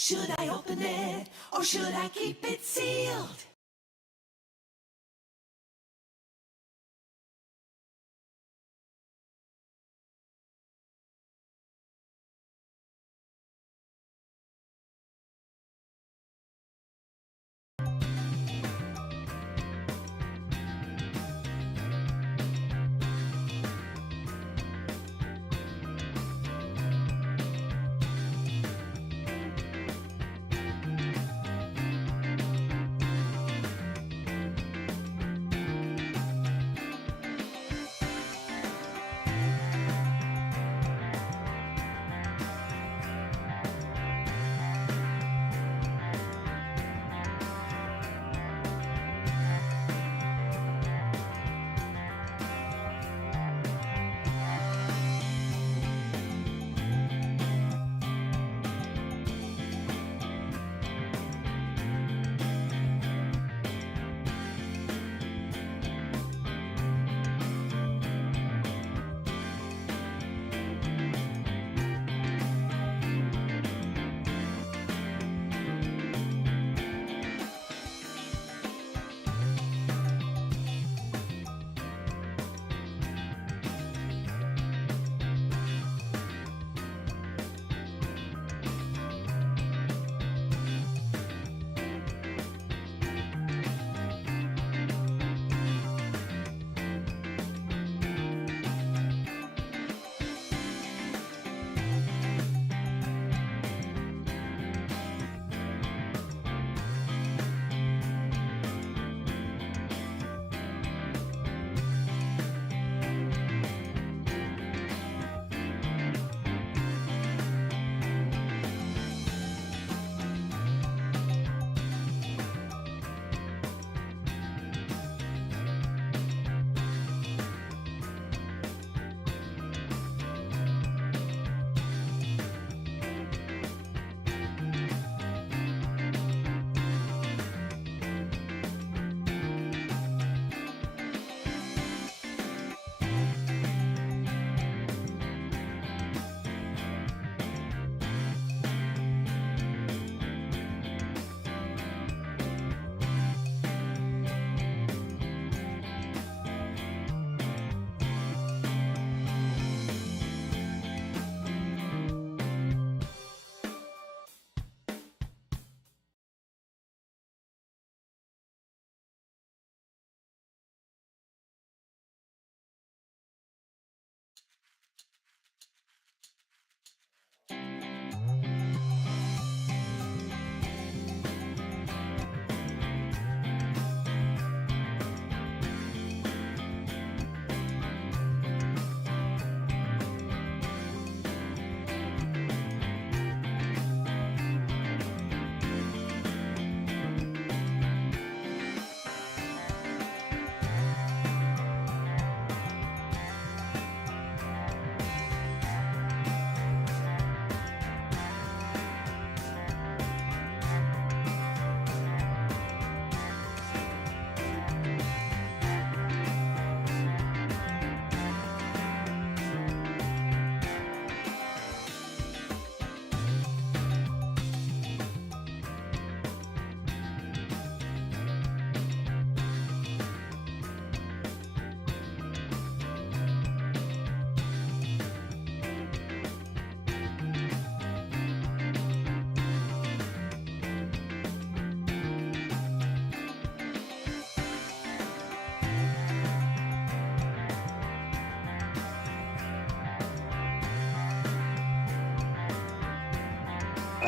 Should I open it or should I keep it sealed?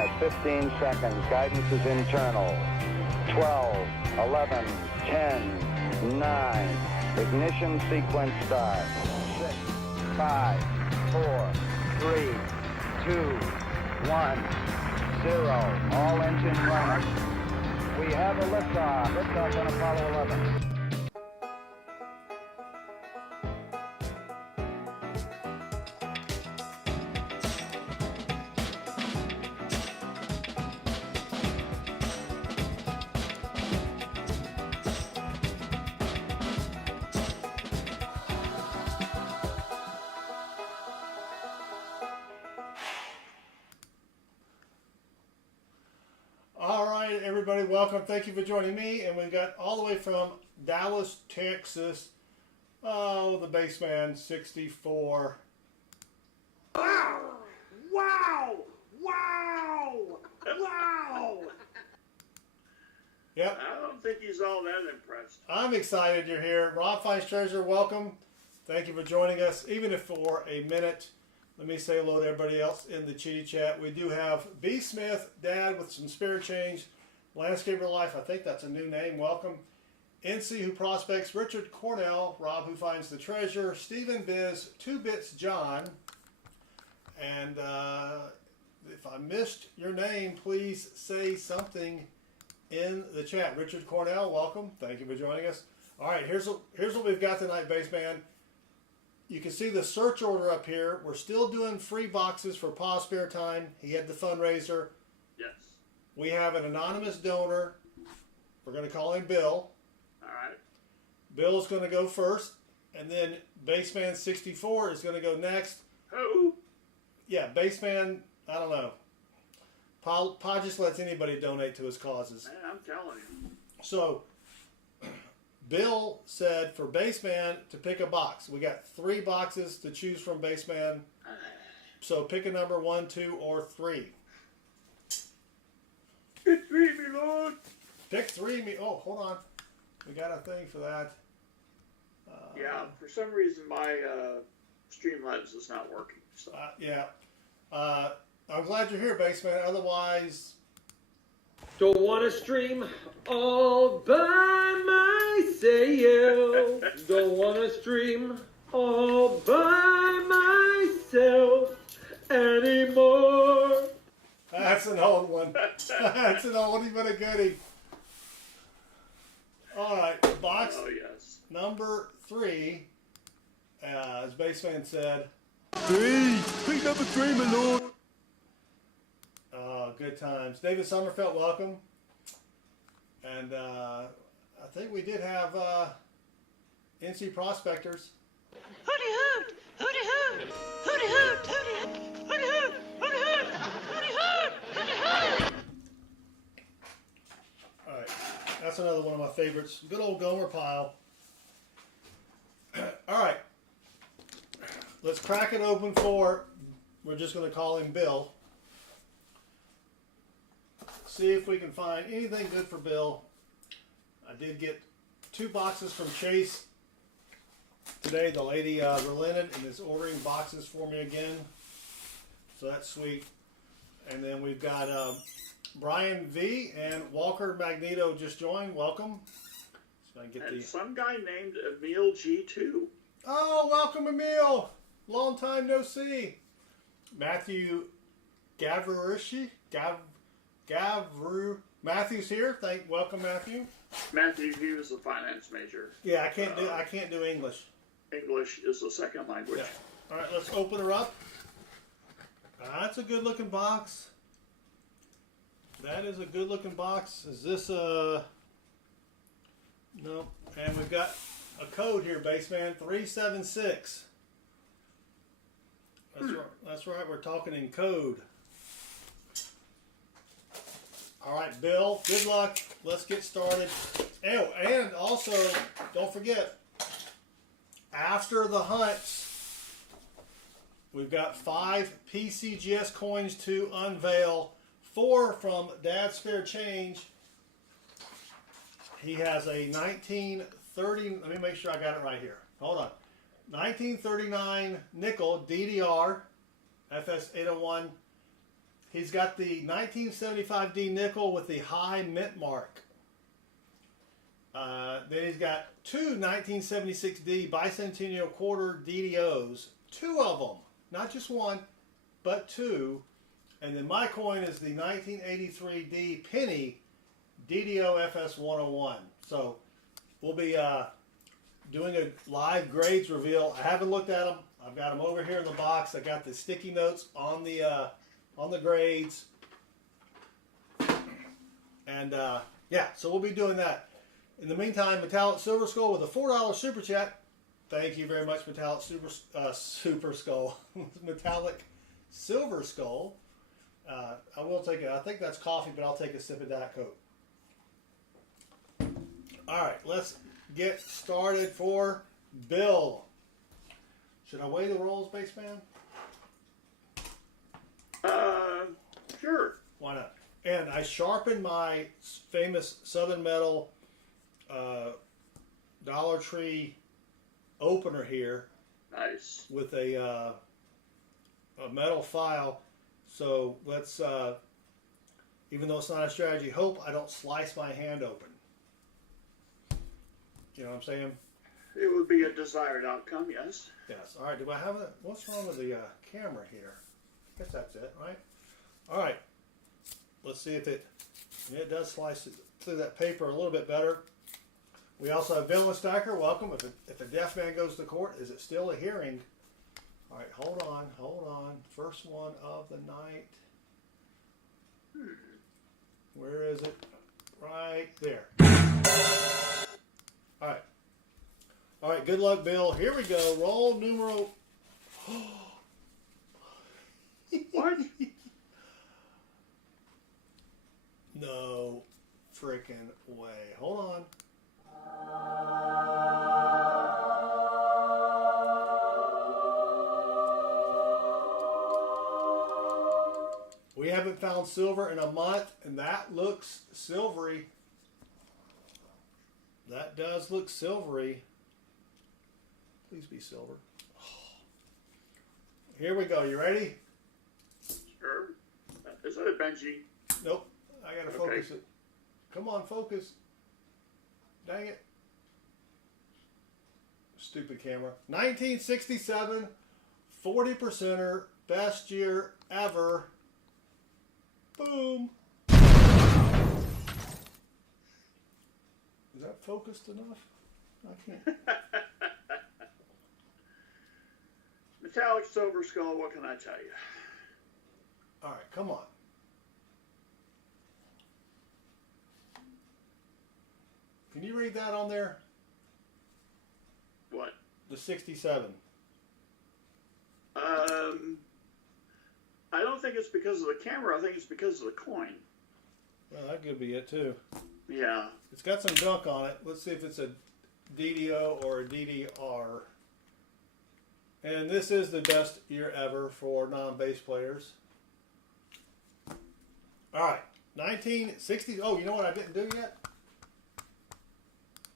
At 15 seconds, guidance is internal. 12, 11, 10, 9. Ignition sequence start. 6, 5, 4, 3, 2, 1, 0. All engine running. We have a liftoff. Liftoff on Apollo 11. everybody, welcome. Thank you for joining me. And we've got all the way from Dallas, Texas, the bassman 64. Wow! Wow! Wow! Wow! Yep. I don't think he's all that impressed. I'm excited you're here. Rob Finds Treasure, welcome. Thank you for joining us, even if for a minute. Let me say hello to everybody else in the chitty chat. We do have B. Smith, Dad with some spare change, Landscaper Life, I think that's a new name, welcome. NC who prospects, Richard Cornell, Rob who finds the treasure, Stephen Biz, 2 Bits John, and if I missed your name, please say something in the chat. Richard Cornell, welcome. Thank you for joining us. All right, here's what we've got tonight, Bassman. You can see the search order up here. We're still doing free boxes for Pa's Spare Time. He had the fundraiser. Yes. We have an anonymous donor. We're going to call him Bill. All right. Bill is going to go first, and then Bassman 64 is going to go next. Who? Yeah, Bassman, I don't know. Pa just lets anybody donate to his causes. Man, I'm telling you. So, Bill said for Bassman to pick a box. We got 3 boxes to choose from, Bassman. So pick a number 1, 2, or 3. Pick 3, me lord. Pick 3. Oh, hold on. We got a thing for that. Yeah, for some reason my Streamlabs is not working. So. Yeah. I'm glad you're here, Bassman. Otherwise... Don't want to stream all by myself. Don't want to stream all by myself anymore. That's an old one. That's an oldie but a goodie. All right, box number 3, as Bassman said. 3. Pick number 3, my lord. Good times. David Sommerfeld, welcome. And I think we did have NC Prospectors. Hooty hoot! Hooty hoot! Hooty hoot! Hooty hoot! Hooty hoot! Hooty hoot! Hooty hoot! Hooty hoot! All right, that's another one of my favorites. Good old Gomer Pyle. All right, let's crack it open for, we're just going to call him Bill. See if we can find anything good for Bill. I did get 2 boxes from Chase today. The lady relented and is ordering boxes for me again. So that's sweet. And then we've got Brian V and Walker Magneto just joined. Welcome. So I can get and some guy named Emil G2. Oh, welcome Emil. Long time no see. Matthew Gavrishi. Gavru Matthew's here. Welcome Matthew. Matthew, he was a finance major. Yeah, I can't do English. English is the second language. Yeah. All right, let's open her up. That's a good looking box. That is a good looking box. Is this no? And we've got a code here, Bassman 376. That's right. That's right. We're talking in code. All right, Bill, good luck. Let's get started. Oh, and also, don't forget, after the hunts, we've got 5 PCGS coins to unveil. 4 from Dad's Spare Change. He has a 1930, let me make sure I got it right here. Hold on. 1939 nickel DDR, FS801. He's got the 1975D nickel with the high mint mark. Then he's got 2 1976D bicentennial quarter DDOs. 2 of them. Not just 1, but 2. And then my coin is the 1983D penny DDO FS101. So we'll be doing a live grades reveal. I haven't looked at them. I've got them over here in the box. I got the sticky notes on the grades. And yeah, so we'll be doing that. In the meantime, Metallic Silver Skull with a $4 super chat. Thank you very much, Metallic Super Skull. Metallic Silver Skull. I will take it. I think that's coffee, but I'll take a sip of Diet Coke. All right, let's get started for Bill. Should I weigh the rolls, Baseman? Sure. Why not? And I sharpened my famous Southern Metal Dollar Tree opener here. Nice. With a metal file. So let's, even though it's not a strategy, hope I don't slice my hand open. You know what I'm saying? It would be a desired outcome, yes. Yes. All right. Do I have a, what's wrong with the camera here? I guess that's it, right? All right. Let's see if it does slice it through that paper a little bit better. We also have Bill and Stacker. Welcome. If a deaf man goes to court, is it still a hearing? All right. Hold on. First one of the night. Where is it? Right there. All right. Good luck, Bill. Here we go. Roll numero. What? No freaking way. Hold on. We haven't found silver in a month, and that looks silvery. That does look silvery. Please be silver. Here we go. You ready? Sure. Is that a Benji? Nope. I gotta focus it. Come on, focus. Dang it. Stupid camera. 1967, 40%er, best year ever. Boom. Is that focused enough? I can't. Metallic silver skull, what can I tell you? All right, come on. Can you read that on there? What? The 67. I don't think it's because of the camera. I think it's because of the coin. Well, that could be it too. Yeah. It's got some gunk on it. Let's see if it's a DDO or a DDR. And this is the best year ever for non-bass players. All right, 1960. Oh, you know what I didn't do yet?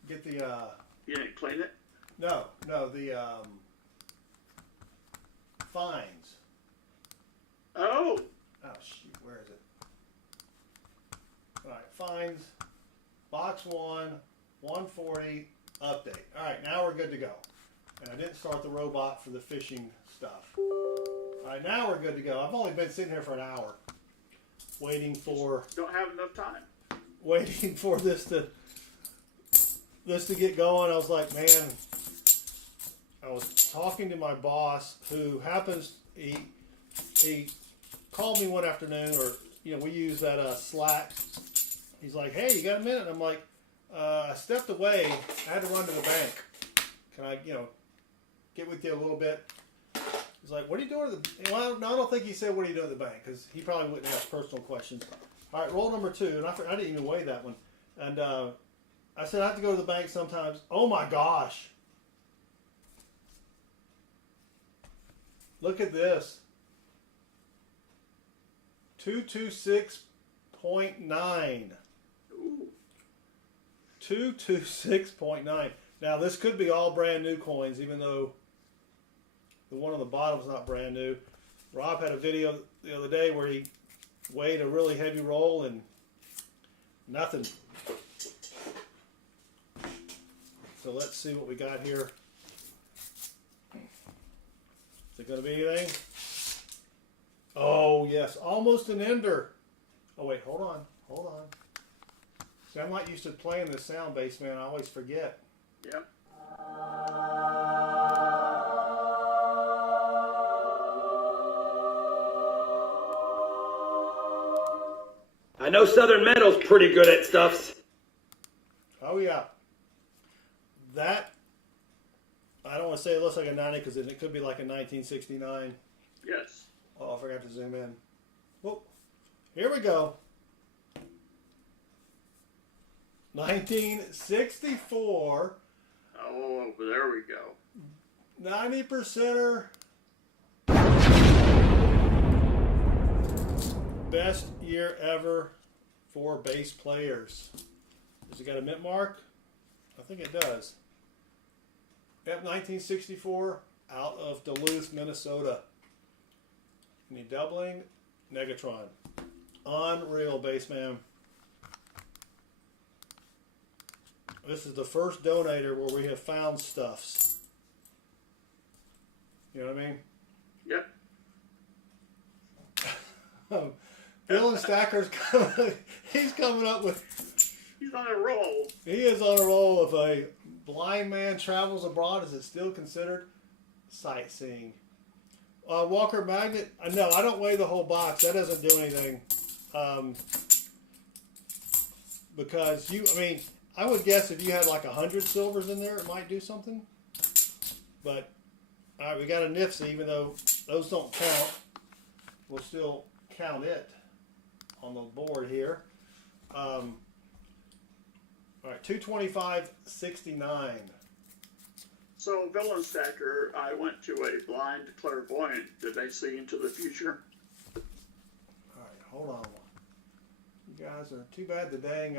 Get the. You didn't clean it? No, the fines. Oh. Oh shoot, where is it? All right, fines. Box 1, 140, update. All right, now we're good to go. And I didn't start the robot for the fishing stuff. All right, now we're good to go. I've only been sitting here for an hour, waiting for. Don't have enough time. Waiting for this to get going. I was like, man. I was talking to my boss, who happens he called me one afternoon, or we use that Slack. He's like, hey, you got a minute? And I'm like, I stepped away. I had to run to the bank. Can I, get with you a little bit? He's like, what are you doing at the... Well, no, I don't think he said, what are you doing at the bank? Because he probably wouldn't ask personal questions. All right, roll number 2. And I didn't even weigh that one. And I said, I have to go to the bank sometimes. Oh, my gosh. Look at this. 226.9. 226.9. Now, this could be all brand new coins, even though the one on the bottom is not brand new. Rob had a video the other day where he weighed a really heavy roll and nothing. So let's see what we got here. Is it going to be anything? Oh, yes. Almost an ender. Oh, wait. Hold on. See, I'm not used to playing this sound bass, man. I always forget. Yep. I know Southern Metal's pretty good at stuffs. Oh, yeah. That, I don't want to say it looks like a 90 because it could be like a 1969. Yes. Oh, I forgot to zoom in. Whoop. Here we go. 1964. Oh, there we go. 90%er. Best year ever for bass players. Has it got a mint mark? I think it does. Yep, 1964, out of Duluth, Minnesota. Any doubling? Negatron. Unreal, bassman. This is the first donator where we have found stuffs. You know what I mean? Yep. Dylan Stacker's he's coming up with... He's on a roll. He is on a roll. If a blind man travels abroad, is it still considered sightseeing? Walker Magnet, no, I don't weigh the whole box. That doesn't do anything. Because I would guess if you had like 100 silvers in there, it might do something. But, all right, we got a Nifsy, even though those don't count. We'll still count it on the board here. All right, 225.69. So, Villain Stacker, I went to a blind clairvoyant. Did they see into the future? All right, hold on. You guys are too bad the dang...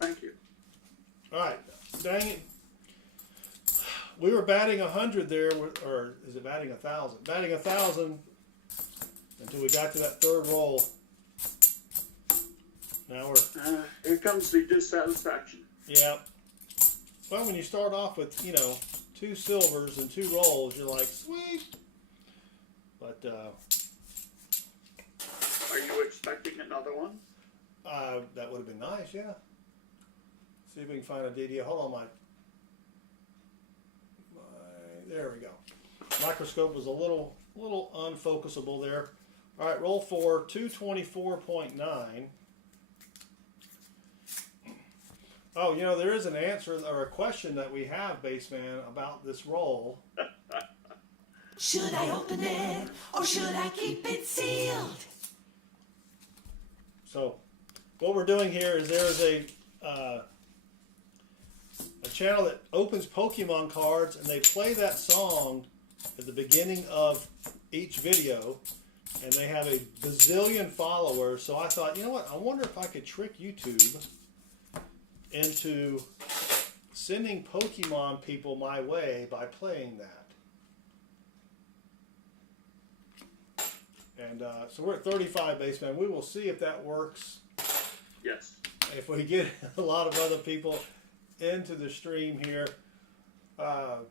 Thank you. All right, dang it. We were batting 100 there, or is it batting 1,000? Batting 1,000 until we got to that third roll. Now we're... Here comes the dissatisfaction. Yeah. Well, when you start off with, 2 silvers and 2 rolls, you're like, sweet. But, Are you expecting another one? that would have been nice, yeah. See if we can find a DD. Hold on, there we go. Microscope was a little unfocusable there. All right, roll for 224.9. Oh, there is an answer or a question that we have, Bassman, about this roll. Should I open it or should I keep it sealed? So, what we're doing here is there is a channel that opens Pokemon cards, and they play that song at the beginning of each video, and they have a bazillion followers. So I thought, you know what? I wonder if I could trick YouTube into sending Pokemon people my way by playing that. And so we're at 35, Bassman. We will see if that works. Yes. If we get a lot of other people into the stream here. All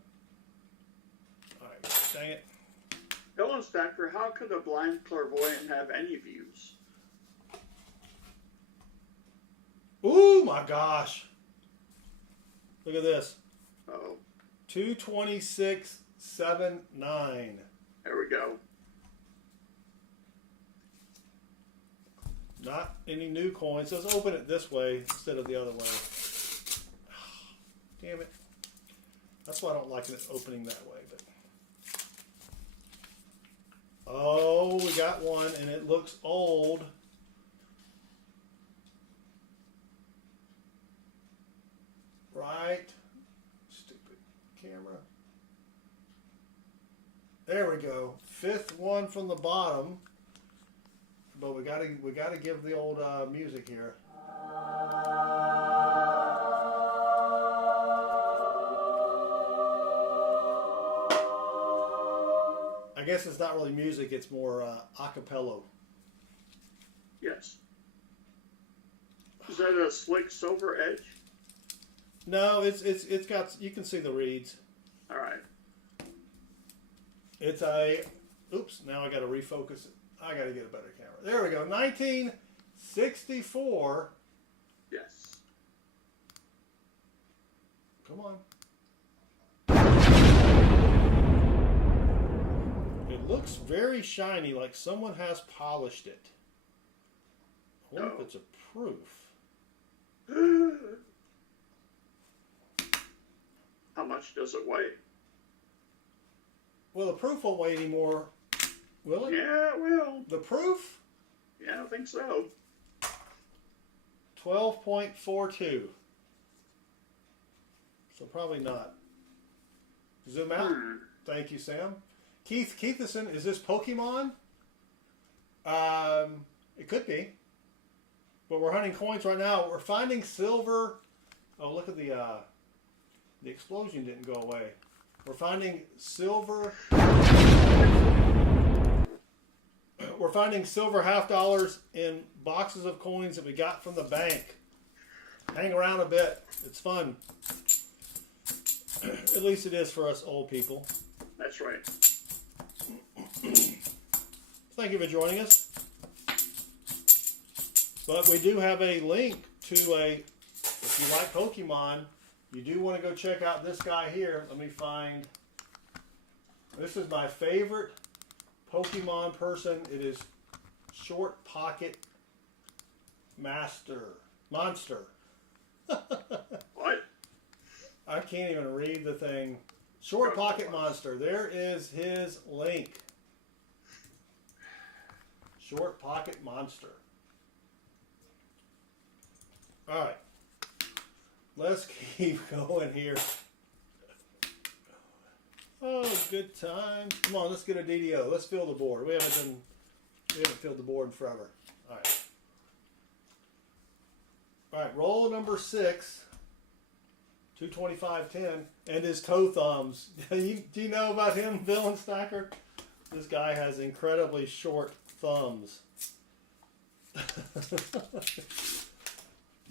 right, dang it. Villain Stacker, how could a blind clairvoyant have any views? Ooh, my gosh. Look at this. Oh. 226.79. There we go. Not any new coins. Let's open it this way instead of the other way. Damn it. That's why I don't like it opening that way. But oh, we got one, and it looks old. Right. Stupid camera. There we go. 5th one from the bottom. But we gotta give the old music here. I guess it's not really music; it's more a cappella. Yes. Is that a slick silver edge? No, it's got. You can see the reeds. All right. It's a. Oops! Now I got to refocus it. I got to get a better camera. There we go. 1964. Yes. Come on. It looks very shiny, like someone has polished it. I wonder if it's a proof. How much does it weigh? Well, the proof won't weigh anymore, will it? Yeah, it will. The proof? Yeah, I think so. 12.42. So probably not. Zoom out. Thank you, Sam. Keithison, is this Pokemon? It could be. But we're hunting coins right now. We're finding silver. Oh, look at the explosion didn't go away. We're finding silver. We're finding silver $50 in boxes of coins that we got from the bank. Hang around a bit. It's fun. At least it is for us old people. That's right. Thank you for joining us. But we do have a link to if you like Pokemon, you do want to go check out this guy here. Let me find. This is my favorite Pokemon person. It is Short Pocket Monster. What? I can't even read the thing. Short Pocket Monster. There is his link. Short Pocket Monster. All right. Let's keep going here. Oh, good times. Come on, let's get a DDO. Let's fill the board. We haven't filled the board in forever. All right. All right, roll number 6. 225.10 and his toe thumbs. Do you know about him, Villain Stacker? This guy has incredibly short thumbs.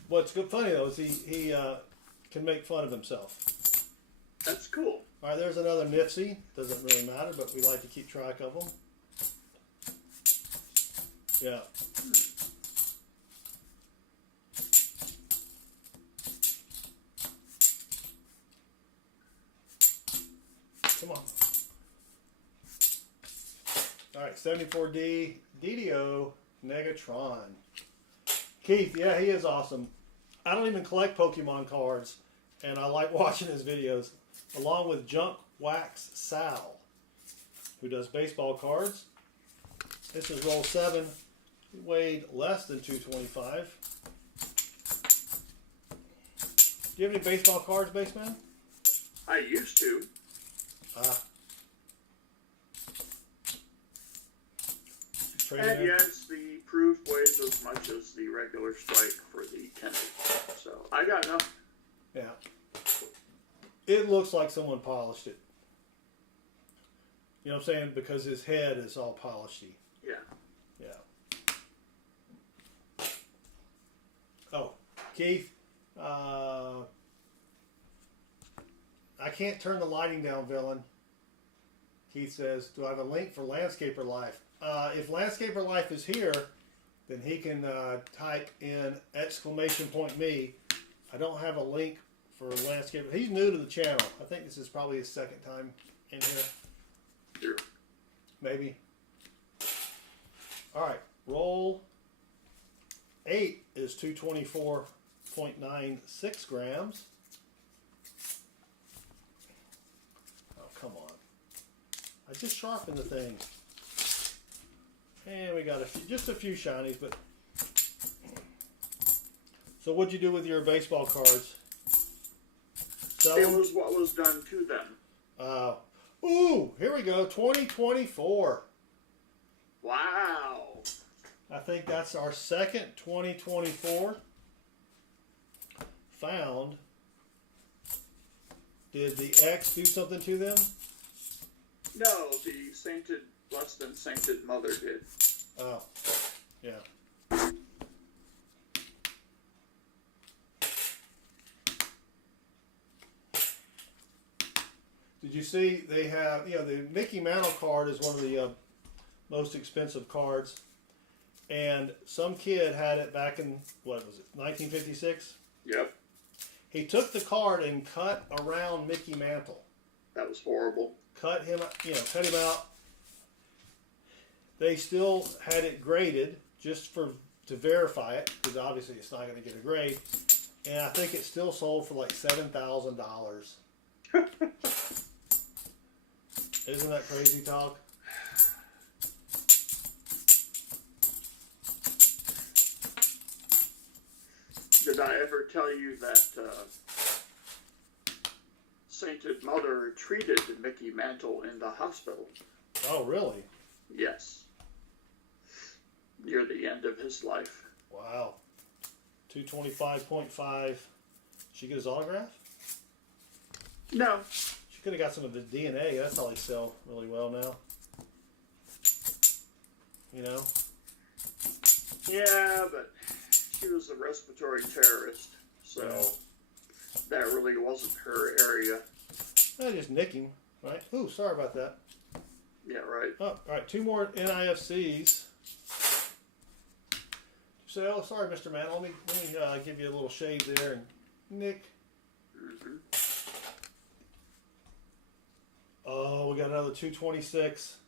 What's good funny though is he can make fun of himself. That's cool. All right, there's another Nipsey. Doesn't really matter, but we like to keep track of them. Yeah. Come on. All right, 74D DDO Negatron. Keith, yeah, he is awesome. I don't even collect Pokemon cards, and I like watching his videos, along with Junk Wax Sal, who does baseball cards. This is roll 7. He weighed less than 225. Do you have any baseball cards, Baseman? I used to. And yes, the proof weighs as much as the regular strike for the Kennedy. So I got enough. Yeah. It looks like someone polished it. You know what I'm saying? Because his head is all polished-y. Yeah. Yeah. Oh, Keith, I can't turn the lighting down, Villain. Keith says, do I have a link for Landscaper Life? If Landscaper Life is here, then he can type in !me. I don't have a link for Landscaper. He's new to the channel. I think this is probably his second time in here. Sure. Maybe. All right. Roll 8 is 224.96 grams. Oh, come on. I just sharpened the thing. And we got just a few shinies, but. So what'd you do with your baseball cards? Sell It them? was what was done to them. Ooh, here we go. 2024. Wow. I think that's our second 2024 found. Did the X do something to them? No, the sainted, less than sainted mother did. Oh, yeah. Did you see they have, the Mickey Mantle card is one of the most expensive cards. And some kid had it back in, what was it, 1956? Yep. He took the card and cut around Mickey Mantle. That was horrible. Cut him out. They still had it graded just to verify it, because obviously it's not going to get a grade. And I think it still sold for like $7,000. Isn't that crazy talk? Did I ever tell you that Sainted Mother treated Mickey Mantle in the hospital? Oh, really? Yes. Near the end of his life. Wow. 225.5. She get his autograph? No. She could have got some of his DNA. That's how they sell really well now. You know? Yeah, but she was a respiratory terrorist, so that really wasn't her area. Just nicking, right? Ooh, sorry about that. Yeah, right. Oh, all right, 2 more NIFCs. Say, oh, sorry, Mr. Man. Let me give you a little shave there and nick. Mm-hmm. Oh, we got another 226.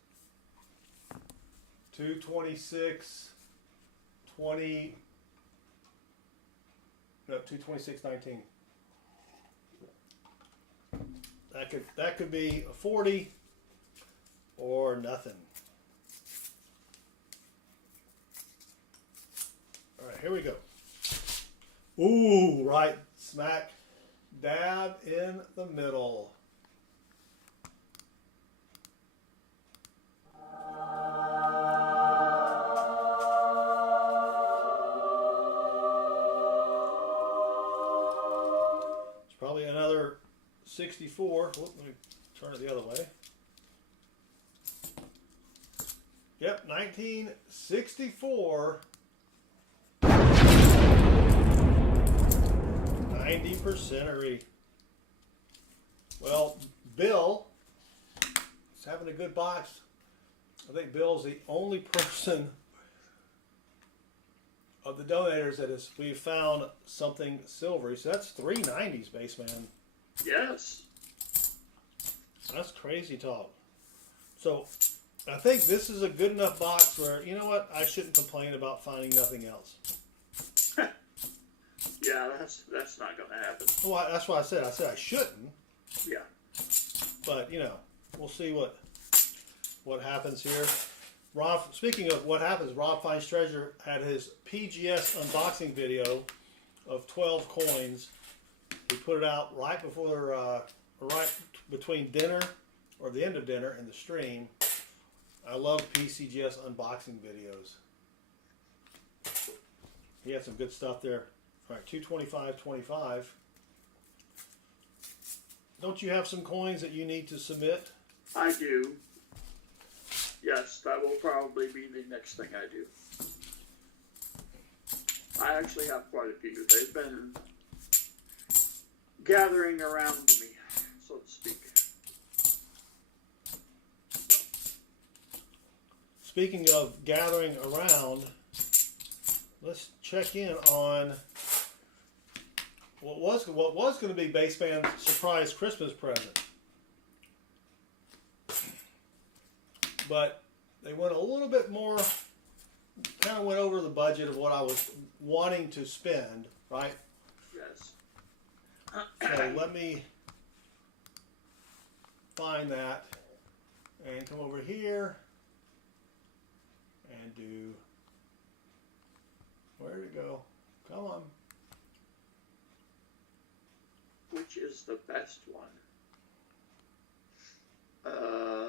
226. 20. No, 226.19. That could be a 40 or nothing. All right, here we go. Ooh, right smack dab in the middle. It's probably another 64. Whoop, let me turn it the other way. Yep, 1964. 90%ery. Well, Bill is having a good box. I think Bill's the only person of the donators that we've found something silvery. So that's 3 90s, Baseman. Yes. That's crazy talk. So I think this is a good enough box where, you know what, I shouldn't complain about finding nothing else. Yeah, that's not going to happen. Well, that's why I said I shouldn't. Yeah. But, you know, we'll see what happens here. Rob, speaking of what happens, Rob Finds Treasure had his PGS unboxing video of 12 coins. He put it out right before, right between dinner or the end of dinner and the stream. I love PCGS unboxing videos. He had some good stuff there. All right, 225.25. Don't you have some coins that you need to submit? I do. Yes, that will probably be the next thing I do. I actually have quite a few. They've been gathering around me, so to speak. Speaking of gathering around, let's check in on what was going to be Baseman's surprise Christmas present. But they went a little bit more, kind of went over the budget of what I was wanting to spend, right? Yes. So let me find that and come over here and do, where did it go? Come on. Which is the best one?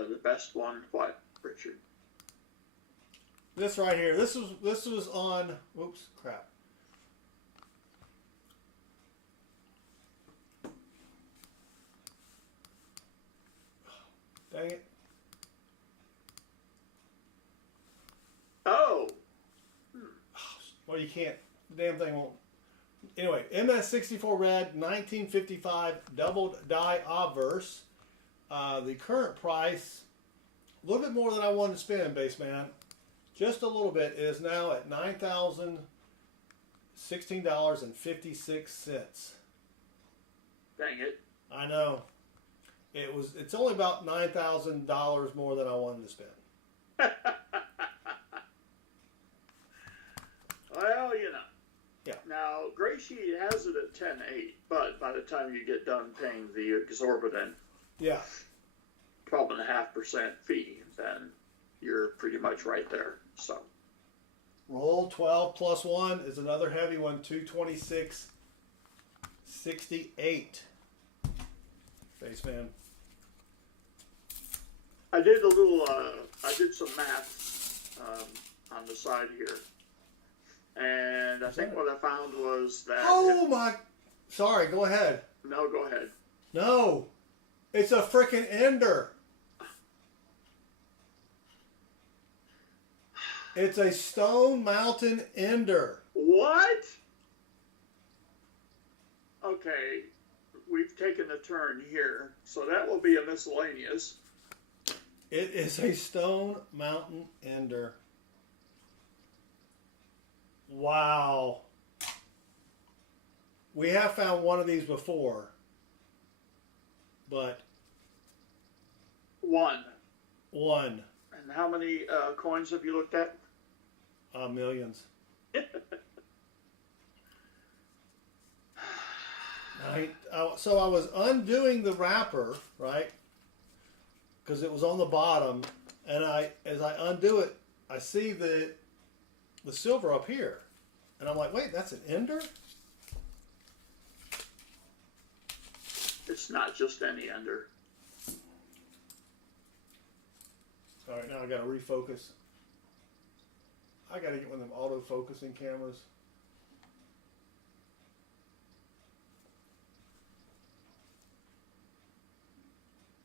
The best one, what, Richard? This right here. This was on. Whoops, crap. Dang it. Oh. Well, you can't. The damn thing won't. Anyway, MS64 Red 1955 doubled die obverse. The current price, a little bit more than I wanted to spend, Baseman. Just a little bit, is now at $9,016.56. Dang it. I know. It's only about $9,000 more than I wanted to spend. Well, you know. Yeah. Now, Gray Sheet has it at 10.8, but by the time you get done paying the exorbitant 12.5% fee, then you're pretty much right there. So, Roll 12 plus 1 is another heavy one, 226.68. Baseman. I did a little, I did some math on the side here. And I think what I found was that... Oh my... Sorry, go ahead. No, go ahead. No. It's a frickin' ender. It's a Stone Mountain ender. What? Okay, we've taken a turn here, so that will be a miscellaneous. It is a Stone Mountain ender. Wow. We have found one of these before, but... One. And how many coins have you looked at? Millions. So I was undoing the wrapper, right? Because it was on the bottom, and as I undo it, I see the silver up here, and I'm like, wait, that's an ender? It's not just any ender. All right, now I got to refocus. I got to get one of them auto-focusing cameras.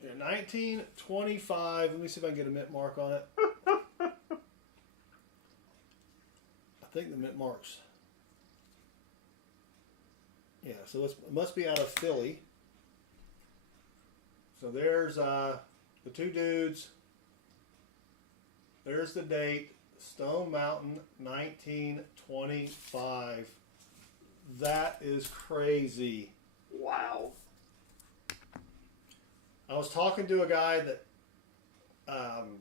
Yeah, 1925. Let me see if I can get a mint mark on it. I think the mint marks. Yeah, so it must be out of Philly. So there's the two dudes. There's the date. Stone Mountain, 1925. That is crazy. Wow. I was talking to a guy that on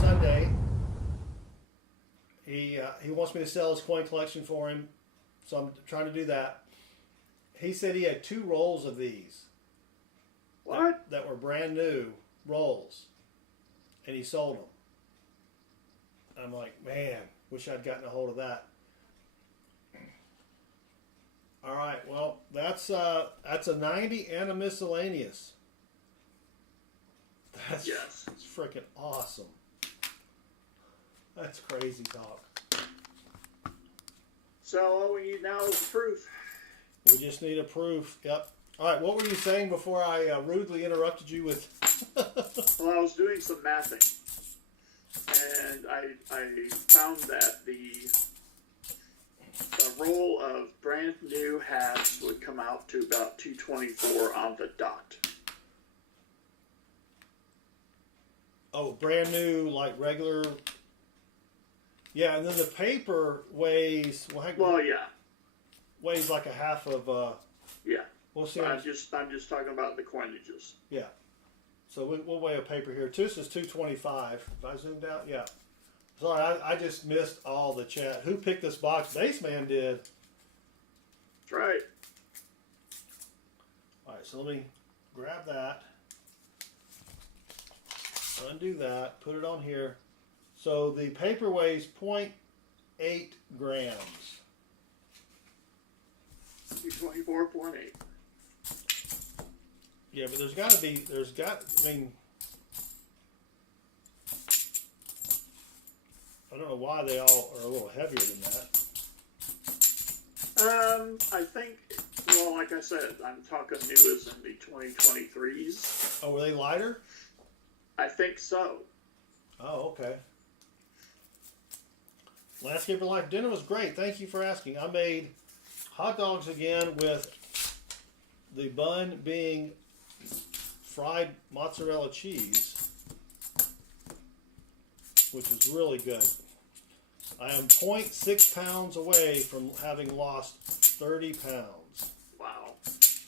Sunday. He wants me to sell his coin collection for him, so I'm trying to do that. He said he had 2 rolls of these. What? That were brand new rolls, and he sold them. I'm like, man, wish I'd gotten a hold of that. All right, well, that's a 90 and a miscellaneous. That's freaking awesome. That's crazy talk. So all we need now is proof. We just need a proof. Yep. All right, what were you saying before I rudely interrupted you with? Well, I was doing some mathing, and I found that the roll of brand new hats would come out to about 224 on the dot. Oh, brand new, like regular. Yeah, and then the paper weighs. Well, yeah. Weighs like a half of. Yeah. We'll see. I'm just talking about the coinages. Yeah. So we'll weigh a paper here. This is 225. If I zoomed out, yeah. Sorry, I just missed all the chat. Who picked this box? Baseman did. That's right. All right, so let me grab that. Undo that. Put it on here. So the paper weighs 0.8 grams. 224.8. Yeah, but I mean, I don't know why they all are a little heavier than that. I think, well, like I said, I'm talking new as in the 2023s. Oh, were they lighter? I think so. Oh, okay. Landscaper Life dinner was great. Thank you for asking. I made hot dogs again with the bun being fried mozzarella cheese, which was really good. I am 0.6 pounds away from having lost 30 pounds. Wow.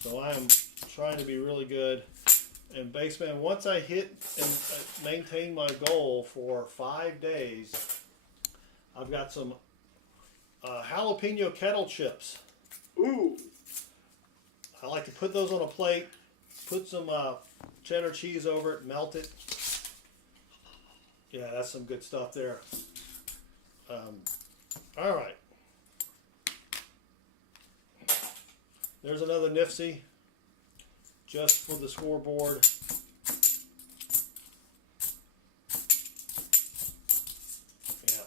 So I am trying to be really good. And Baseman, once I hit and maintain my goal for 5 days, I've got some jalapeno kettle chips. Ooh. I like to put those on a plate, put some cheddar cheese over it, melt it. Yeah, that's some good stuff there. All right. There's another Nifty just for the scoreboard. Yeah.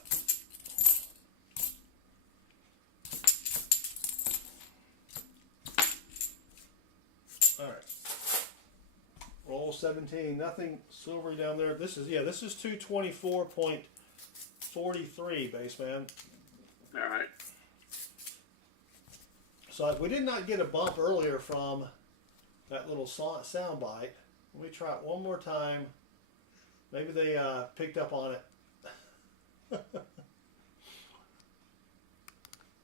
All right. Roll 17. Nothing silvery down there. This is 224.43, baseman. All right. So we did not get a bump earlier from that little sound bite. Let me try it one more time. Maybe they picked up on it. All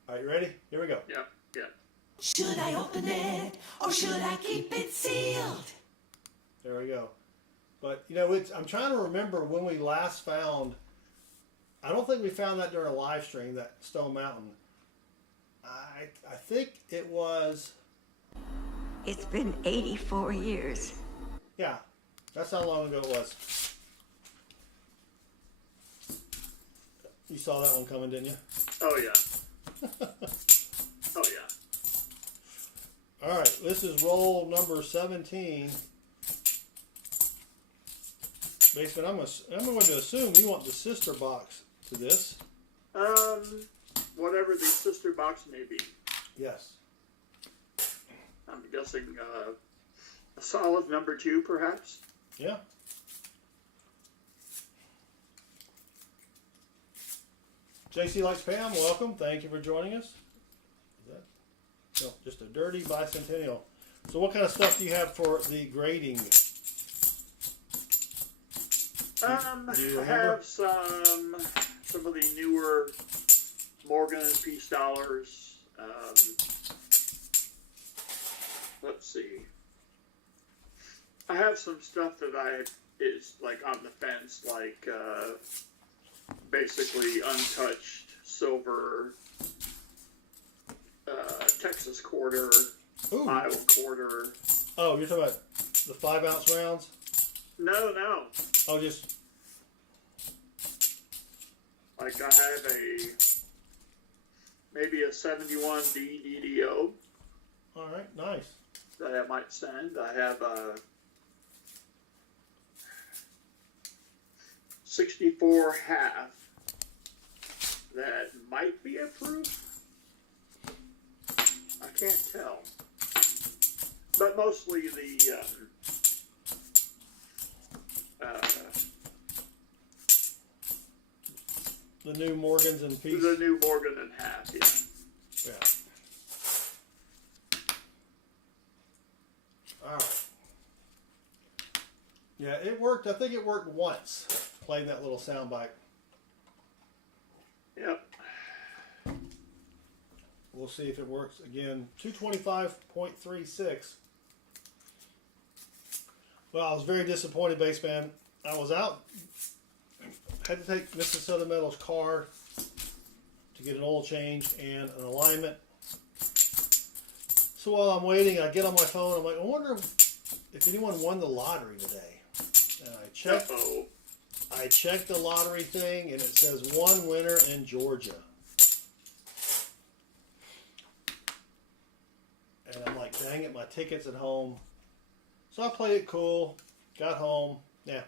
right, you ready? Here we go. Yep. Yep. Should I open it or should I keep it sealed? There we go. But I'm trying to remember when we last found. I don't think we found that during a live stream, that Stone Mountain. I think it was. It's been 84 years. Yeah, that's how long ago it was. You saw that one coming, didn't you? Oh yeah. Oh yeah. All right, this is roll number 17. Basement, I'm going to assume you want the sister box to this. Whatever the sister box may be. Yes. I'm guessing a solid number 2, perhaps. Yeah. JC Likes Pam, welcome. Thank you for joining us. Is that? No, just a dirty bicentennial. So what kind of stuff do you have for the grading? I have some of the newer Morgan and Peace dollars. Let's see. I have some stuff that is like on the fence, like basically untouched silver, Texas quarter, Ooh. Iowa quarter. Oh, you're talking about the 5-ounce rounds? No. Oh, just. Like I have maybe a 71D DDO. All right, nice. That I might send. I have a 64 half that might be approved. I can't tell. But mostly the new Morgans and Peace. the new Morgan and half, yeah. Yeah. All right. Yeah, it worked. I think it worked once, playing that little soundbite. Yep. We'll see if it works again. 225.36. Well, I was very disappointed, baseman. I was out. Had to take Mrs. Southern Metal's car to get an oil change and an alignment. So while I'm waiting, I get on my phone. I'm like, I wonder if anyone won the lottery today. And I checked. Uh-oh. I checked the lottery thing, and it says one winner in Georgia. And I'm like, dang it, my ticket's at home. So I played it cool. Got home. Yeah.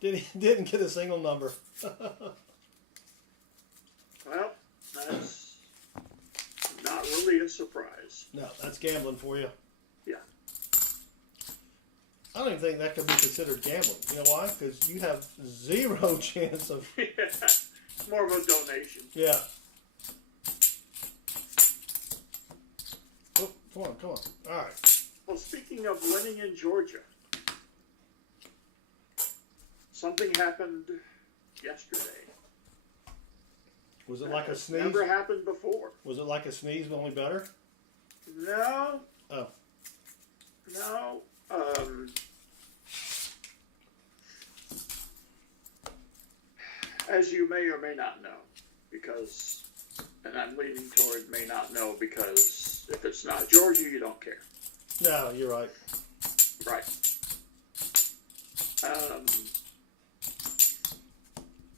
Didn't get a single number. Well, that's not really a surprise. No, that's gambling for you. Yeah. I don't even think that could be considered gambling. You know why? Because you have zero chance of. Yeah. It's more of a donation. Yeah. Oh, come on. All right. Well, speaking of winning in Georgia, something happened yesterday. Was it like a sneeze? Never happened before. Was it like a sneeze, but only better? No. Oh. No. As you may or may not know, because, and I'm leaning toward may not know, because if it's not Georgia, you don't care. No, you're right. Right.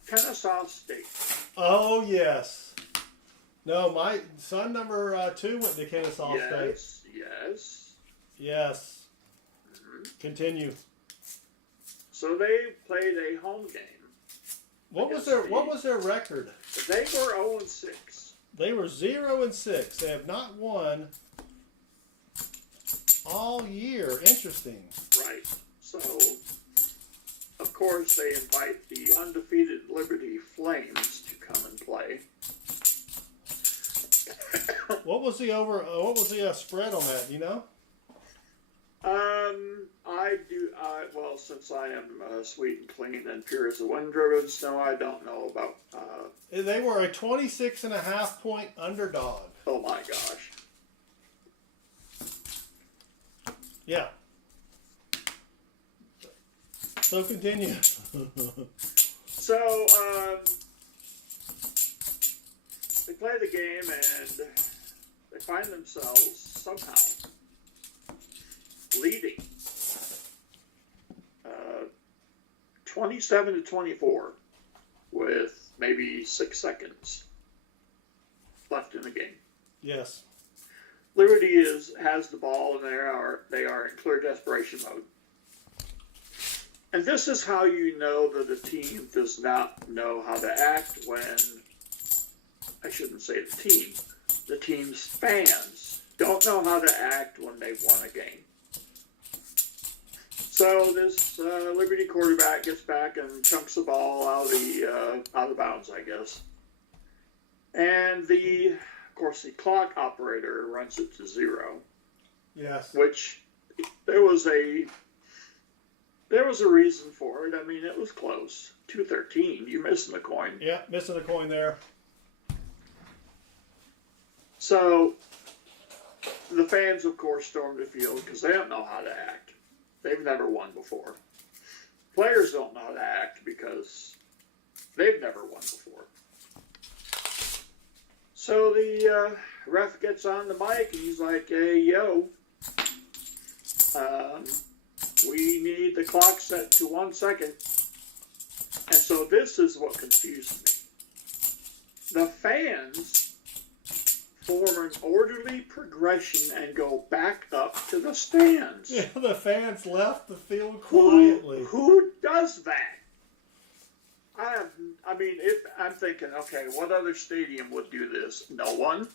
Kennesaw State Oh, yes. No, my son number 2 went to Kennesaw State. Yes. Yes. Continue. So they played a home game. What was their record? They were 0-6. They were 0-6. They have not won all year. Interesting. Right. So, of course, they invite the undefeated Liberty Flames to come and play. What was the spread on that? Do you know? I do. Well, since I am sweet and clean and pure as a wind-driven snow, I don't know about. They were a 26.5-point underdog. Oh my gosh. Yeah. So continue. So they play the game and they find themselves somehow leading 27-24 with maybe 6 seconds left in the game. Yes. Liberty has the ball and they are in clear desperation mode. And this is how you know that a team does not know how to act when, I shouldn't say the team's fans don't know how to act when they've won a game. So this Liberty quarterback gets back and chunks the ball out of bounds, I guess. And of course, the clock operator runs it to 0. Yes. Which there was a reason for it. I mean, it was close. 2-13. You missing the coin. Yeah, missing the coin there. So the fans, of course, stormed the field because they don't know how to act. They've never won before. Players don't know how to act because they've never won before. So the ref gets on the mic and he's like, "Hey, yo, we need the clock set to 1 second." And so this is what confused me. The fans form an orderly progression and go back up to the stands. Yeah, the fans left the field quietly. Who does that? I'm thinking, okay, what other stadium would do this? No one.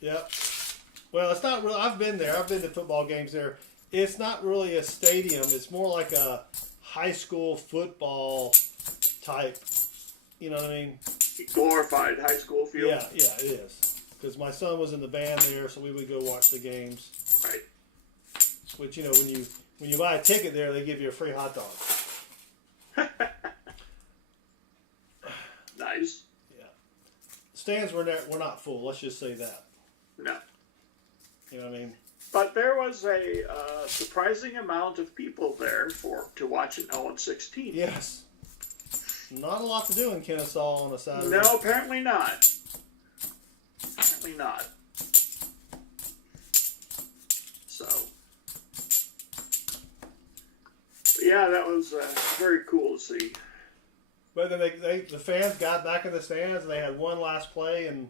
Yep. Well, it's not really. I've been there. I've been to football games there. It's not really a stadium. It's more like a high school football type. You know what I mean? Glorified high school field. Yeah, it is. Because my son was in the band there, so we would go watch the games. Right. Which, when you buy a ticket there, they give you a free hot dog. Nice. Yeah. Stands were not full. Let's just say that. No. You know what I mean? But there was a surprising amount of people there to watch an 0-16. Yes. Not a lot to do in Kennesaw on a Saturday. No, apparently not. Apparently not. So, yeah, that was very cool to see. But then the fans got back in the stands and they had one last play and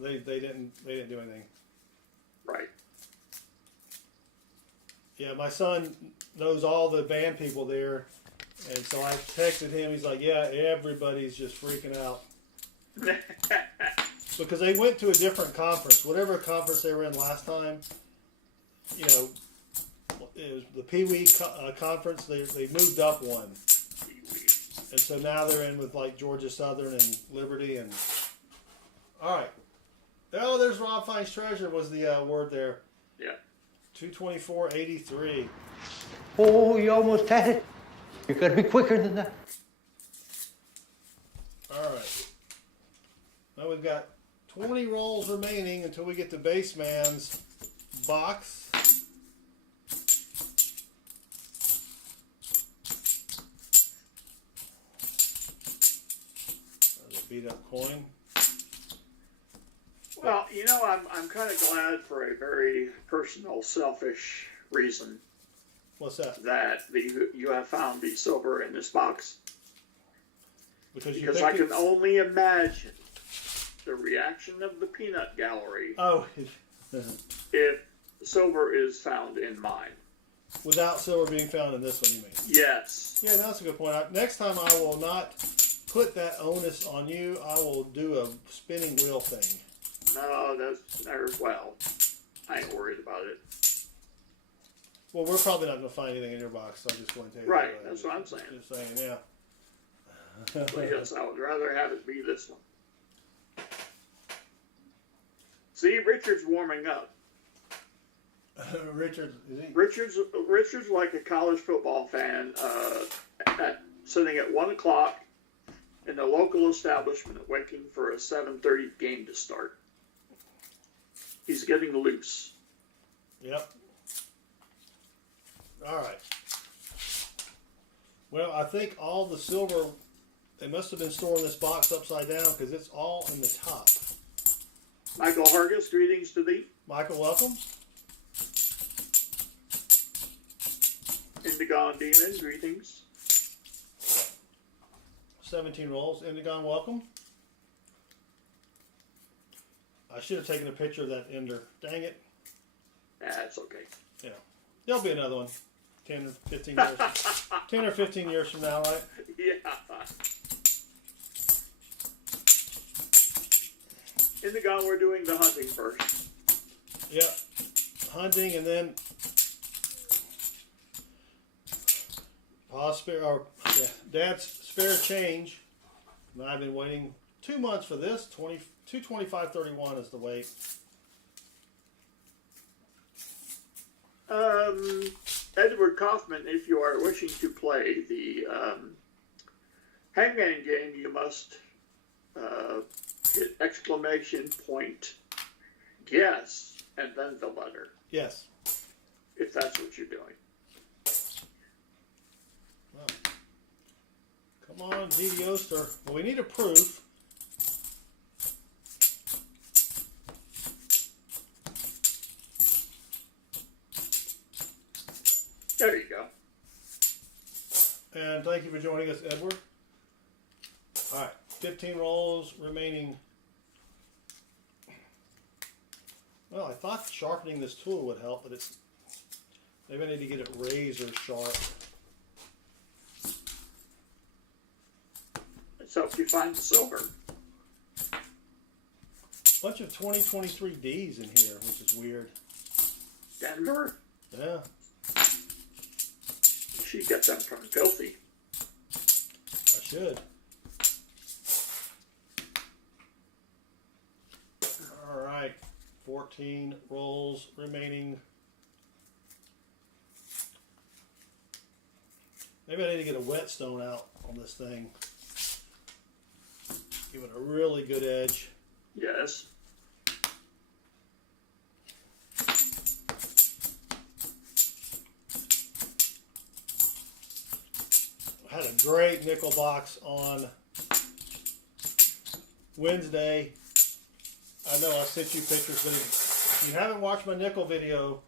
they didn't do anything. Right. Yeah, my son knows all the band people there, and so I texted him. He's like, "Yeah, everybody's just freaking out." Because they went to a different conference. Whatever conference they were in last time, it was the Pee Wee conference. They moved up one. And so now they're in with like Georgia Southern and Liberty. And all right. Oh, there's Rob Fine's treasure was the word there. Yeah. 224.83. Oh, you almost had it. You got to be quicker than that. All right. Now we've got 20 rolls remaining until we get to Baseman's box. Beat up coin. Well, I'm kind of glad for a very personal, selfish reason. What's that? That you have found the silver in this box. Because I can only imagine the reaction of the peanut gallery Oh, if silver is found in mine. without silver being found in this one, you mean? Yes. Yeah, that's a good point. Next time I will not put that onus on you. I will do a spinning wheel thing. No, that's never, well, I ain't worried about it. Well, we're probably not going to find anything in your box, so I'm just going to tell you. Right, that's what I'm saying. Just saying, yeah. But yes, I would rather have it be this one. See, Richard's warming up. Richard, is he? Richard's like a college football fan, sitting at 1 o'clock in the local establishment, waiting for a 7:30 game to start. He's getting loose. Yep. All right. Well, I think all the silver, they must have been storing this box upside down because it's all in the top. Michael Hargis, greetings to thee. Michael, welcome. Indigon Demon, greetings. 17 rolls. Indigon, welcome. I should have taken a picture of that ender. Dang it. That's okay. Yeah. There'll be another one. 10 or 15 years. 10 or 15 years from now, right? Yeah. Indigon, we're doing the hunting first. Yep. Hunting and then Dad's spare change. And I've been waiting 2 months for this. 225.31 is the wait. Edward Kaufman, if you are wishing to play the Hangman game, you must hit exclamation point yes and then the letter. Yes. If that's what you're doing. Well, come on, DD Oster. Well, we need a proof. There you go. And thank you for joining us, Edward. All right, 15 rolls remaining. Well, I thought sharpening this tool would help, but it's maybe I need to get it razor sharp. Let's hope you find the silver. Bunch of 2023 Ds in here, which is weird. Denver? Yeah. You should get them from Filthy. I should. All right, 14 rolls remaining. Maybe I need to get a whetstone out on this thing. Give it a really good edge. Yes. I had a great nickel box on Wednesday. I know I sent you pictures, but if you haven't watched my nickel video,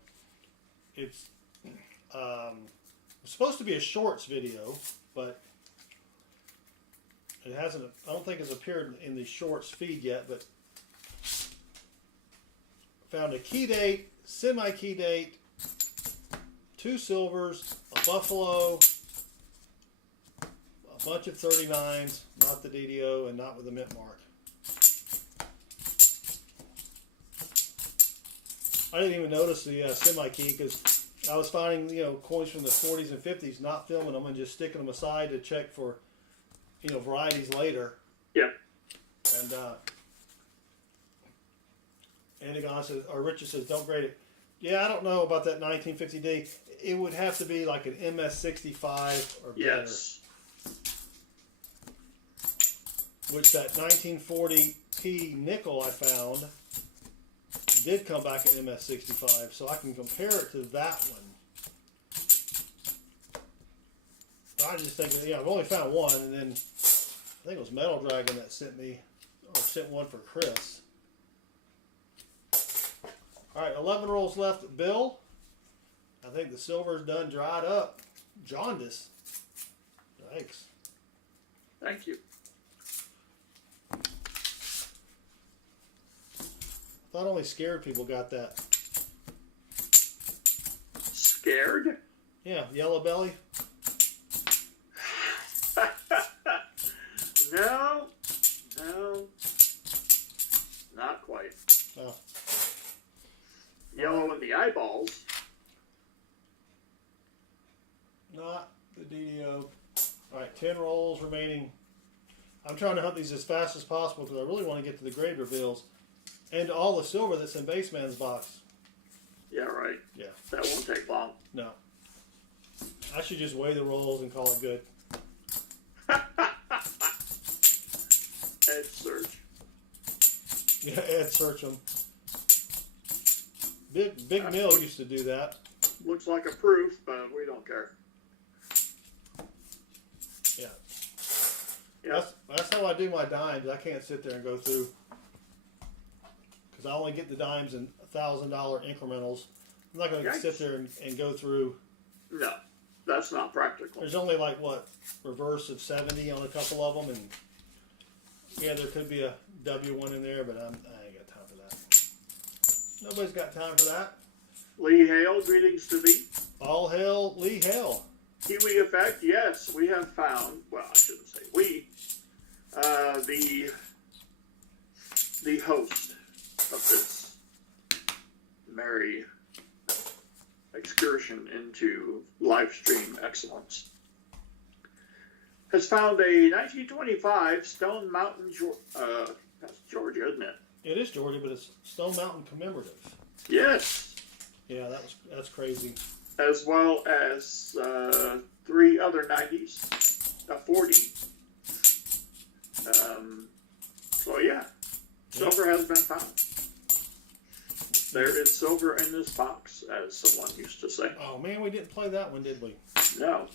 it's supposed to be a shorts video, but it hasn't. I don't think it's appeared in the shorts feed yet. But found a key date, semi-key date, 2 silvers, a buffalo, a bunch of 39s, not the DDO and not with the mint mark. I didn't even notice the semi-key because I was finding, coins from the 40s and 50s, not filming them and just sticking them aside to check for, varieties later. Yeah. And Indigon says, or Richard says, don't grade it. Yeah, I don't know about that 1950D. It would have to be like an MS65 or better. Yes. Which that 1940P nickel I found did come back at MS65, so I can compare it to that one. But I just think, I've only found one, and then I think it was Metal Dragon that sent me, or sent one for Chris. All right, 11 rolls left. Bill, I think the silver's done dried up. Jaundice. Thanks. Thank you. thought only scared people got that. Scared? Yeah, yellow belly. No, not quite. Oh. Yellow in the eyeballs. Not the DDO. All right, 10 rolls remaining. I'm trying to hunt these as fast as possible because I really want to get to the grade reveals and all the silver that's in Baseman's box. Yeah, right. Yeah. That won't take long. No. I should just weigh the rolls and call it good. Ed search. Yeah, Ed search them. Big Mill used to do that. Looks like a proof, but we don't care. Yeah. Yeah. That's how I do my dimes. I can't sit there and go through because I only get the dimes in $1,000 incrementals. I'm not going to sit there and go through. No, that's not practical. There's only like what reverse of 70 on a couple of them, and yeah, there could be a W1 in there, but I ain't got time for that. Nobody's got time for that. Lee Hale, greetings to thee. All hail Lee Hale. Kiwi effect, yes, we have found. Well, I shouldn't say we. The host of this merry excursion into live stream excellence has found a 1925 Stone Mountain, that's Georgia, isn't it? It is Georgia, but it's Stone Mountain commemorative. Yes. Yeah, that's crazy. As well as 3 other 90s, a 40. So yeah, silver has been found. There is silver in this box, as someone used to say. Oh man, we didn't play that one, did we? No.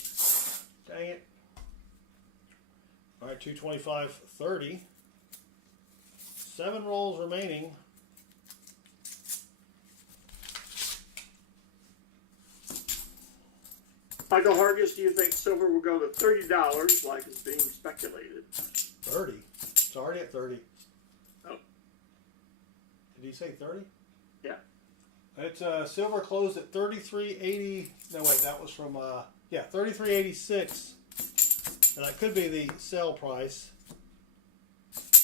Dang it. All right, 225.30. 7 rolls remaining. Michael Hargis, do you think silver will go to $30 like is being speculated? 30. It's already at 30. Oh. Did he say 30? Yeah. It's silver closed at 33.80. No wait, that was from 33.86. And that could be the sell price.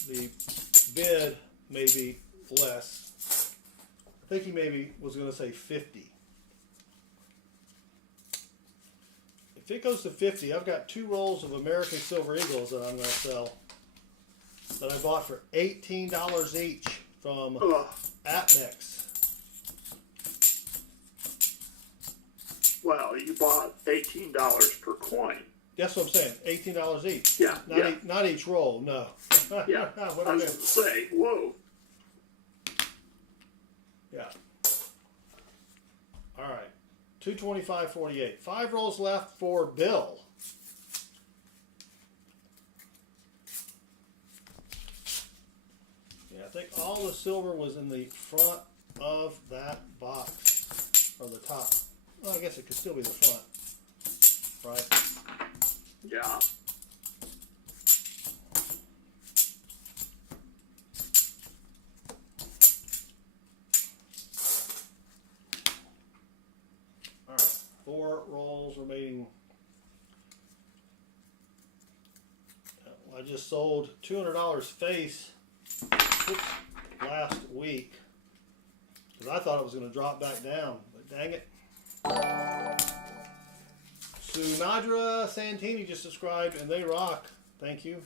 The bid may be less. I think he maybe was going to say 50. If it goes to 50, I've got 2 rolls of American Silver Eagles that I'm going to sell that I bought for $18 each from APMEX. Well, you bought $18 per coin. That's what I'm saying. $18 each. Yeah. Not each roll. No. Yeah. I was going to say, whoa. Yeah. All right. 225.48. 5 rolls left for Bill. Yeah, I think all the silver was in the front of that box, or the top. Well, I guess it could still be the front, right? Yeah. All right, 4 rolls remaining. I just sold $200 face last week because I thought it was going to drop back down, but dang it. Sunadra Santini just subscribed and they rock. Thank you.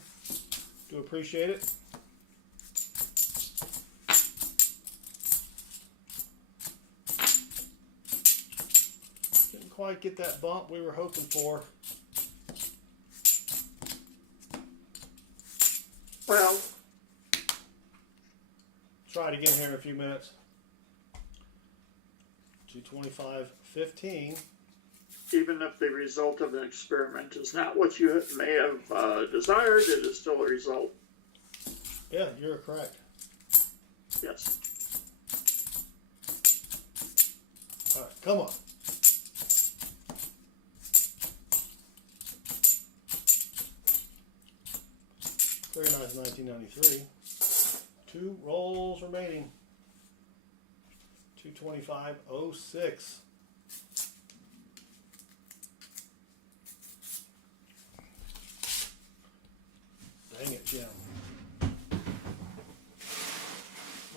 Do appreciate it. Didn't quite get that bump we were hoping for. Well, try it again here in a few minutes. 225.15. even if the result of an experiment is not what you may have desired, it is still a result. Yeah, you're correct. Yes. All right, come on. Very nice 1993. 2 rolls remaining. 225.06. Dang it, Jim.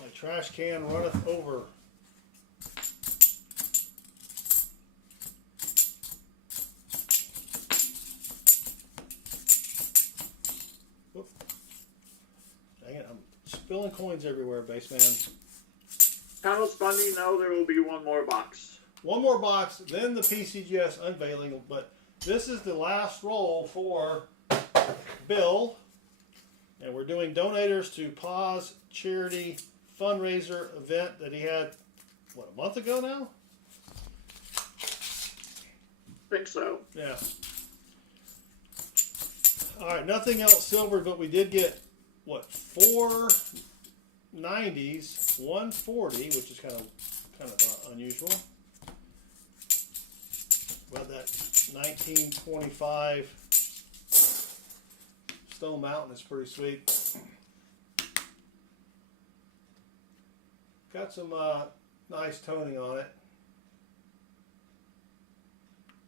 My trash can runneth over. Whoop. Dang it, I'm spilling coins everywhere, baseman. Thomas Bundy, no, there will be one more box. One more box, then the PCGS unveiling, but this is the last roll for Bill. And we're doing donators to Pause charity fundraiser event that he had, what, a month ago now? Think so. Yeah. All right, nothing else silvered, but we did get, what, 4 90s, 140, which is kind of unusual. But that 1925 Stone Mountain is pretty sweet. Got some nice toning on it.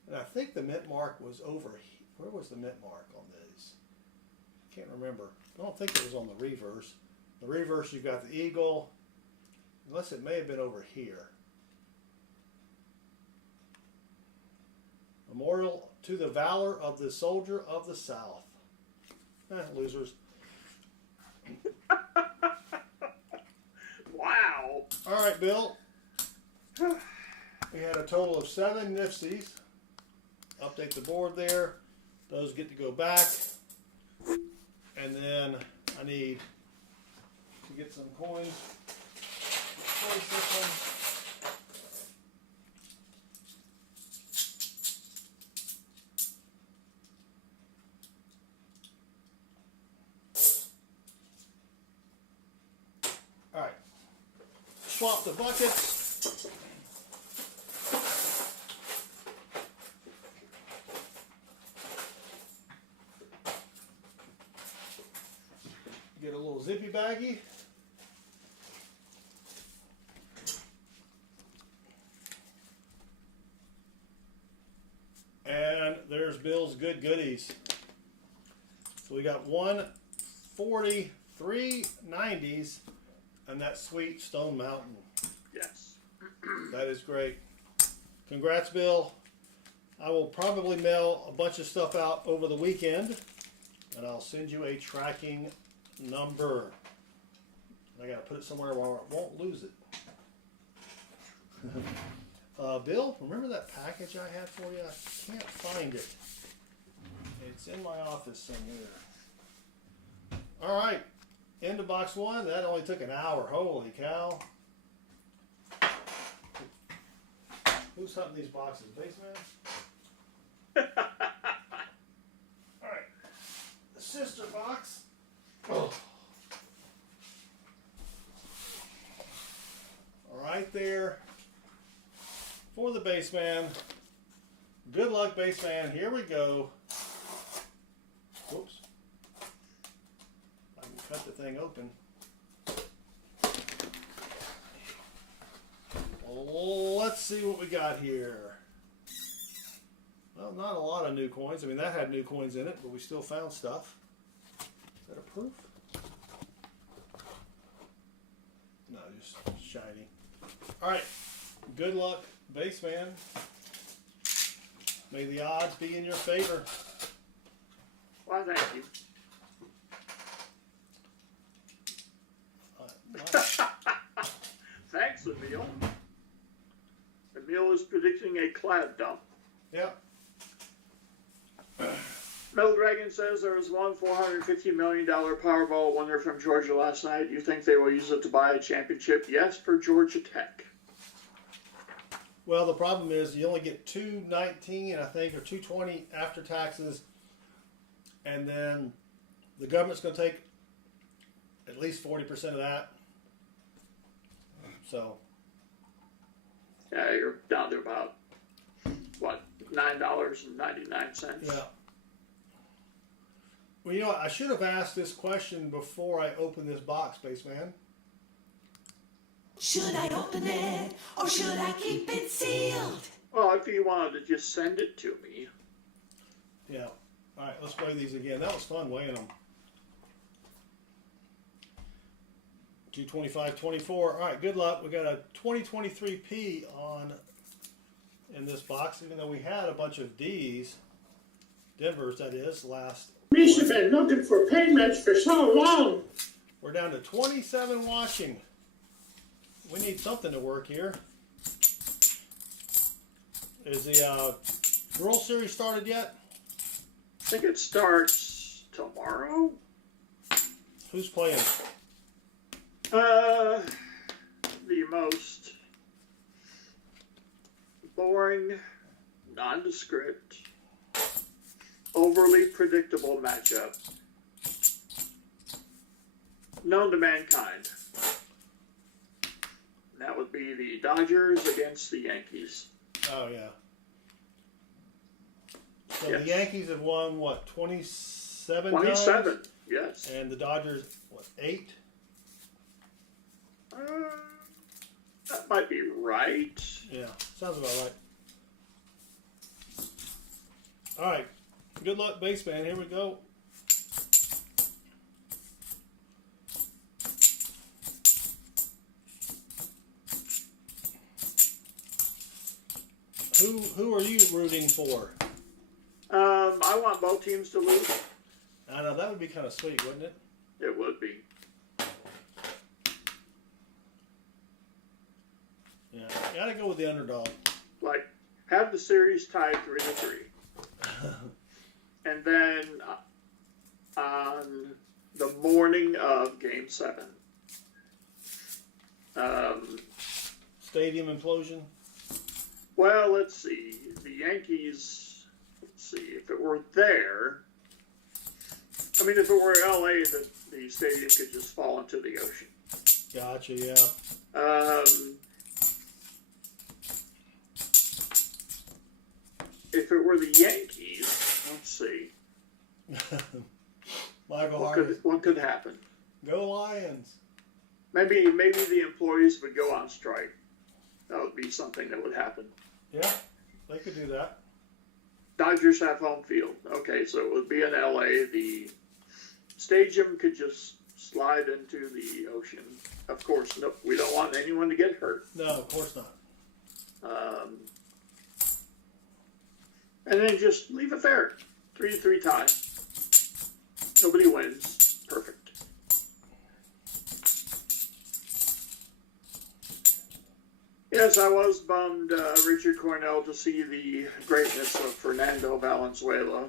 And I think the mint mark was over. Where was the mint mark on these? Can't remember. I don't think it was on the reverse. The reverse, you've got the eagle. Unless it may have been over here. Memorial to the valor of the soldier of the South. Losers. Wow. All right, Bill. We had a total of 7 Nifsies. Update the board there. Those get to go back. And then I need to get some coins. Place this one. All right. Swap the buckets. Get a little zippy baggie. And there's Bill's good goodies. So we got 140, 3 90s, and that sweet Stone Mountain. Yes. That is great. Congrats, Bill. I will probably mail a bunch of stuff out over the weekend, and I'll send you a tracking number. I gotta put it somewhere where I won't lose it. Bill, remember that package I had for you? I can't find it. It's in my office somewhere. All right, into box 1. That only took an hour. Holy cow. Who's hunting these boxes? Baseman? All right, the sister box. Oh. Right there for the baseman. Good luck, baseman. Here we go. Whoops. I can cut the thing open. Well, let's see what we got here. Well, not a lot of new coins. I mean, that had new coins in it, but we still found stuff. Is that a proof? No, just shiny. All right. Good luck, baseman. May the odds be in your favor. Why, thank you. Thanks, Emil. Emil is predicting a cloud dump. Yep. Metal Dragon says there was one $450 million Powerball winner from Georgia last night. You think they will use it to buy a championship? Yes, for Georgia Tech. Well, the problem is you only get $219, I think, or $220 after taxes, and then the government's going to take at least 40% of that. So, Yeah, you're down to about, what, $9.99? yeah. Well, you know what? I should have asked this question before I opened this box, Spaceman. Should I open it or should I keep it sealed? Well, if you wanted to just send it to me. Yeah. All right, let's weigh these again. That was fun weighing them. 225.24. All right, good luck. We got a 2023P on in this box, even though we had a bunch of D's, Denver's that is, last. We've been looking for payments for so long. We're down to 27 washing. We need something to work here. Is the World Series started yet? I think it starts tomorrow. Who's playing? The most boring, nondescript, overly predictable matchup known to mankind. And that would be the Dodgers against the Yankees. Oh, yeah. So Yes. the Yankees have won, what, 27 27, times? yes. And the Dodgers, what, 8? That might be right. Yeah, sounds about right. All right, good luck, baseman. Here we go. Who are you rooting for? I want both teams to lose. I know, that would be kind of sweet, wouldn't it? It would be. Yeah, gotta go with the underdog. Like, have the series tied 3-3. And then on the morning of Game 7, Stadium implosion. well, let's see. The Yankees, let's see, if it were there, I mean, if it were LA, the stadium could just fall into the ocean. Gotcha, yeah. If it were the Yankees, let's see. Michael What Harvey. could happen? Go Lions. Maybe the employees would go on strike. That would be something that would happen. Yeah, they could do that. Dodgers have home field. Okay, so it would be in LA. The stadium could just slide into the ocean. Of course, no, we don't want anyone to get hurt. No, of course not. And then just leave it there. 3-3 tie. Nobody wins. Perfect. Yes, I was bummed, Richard Cornell, to see the greatness of Fernando Valenzuela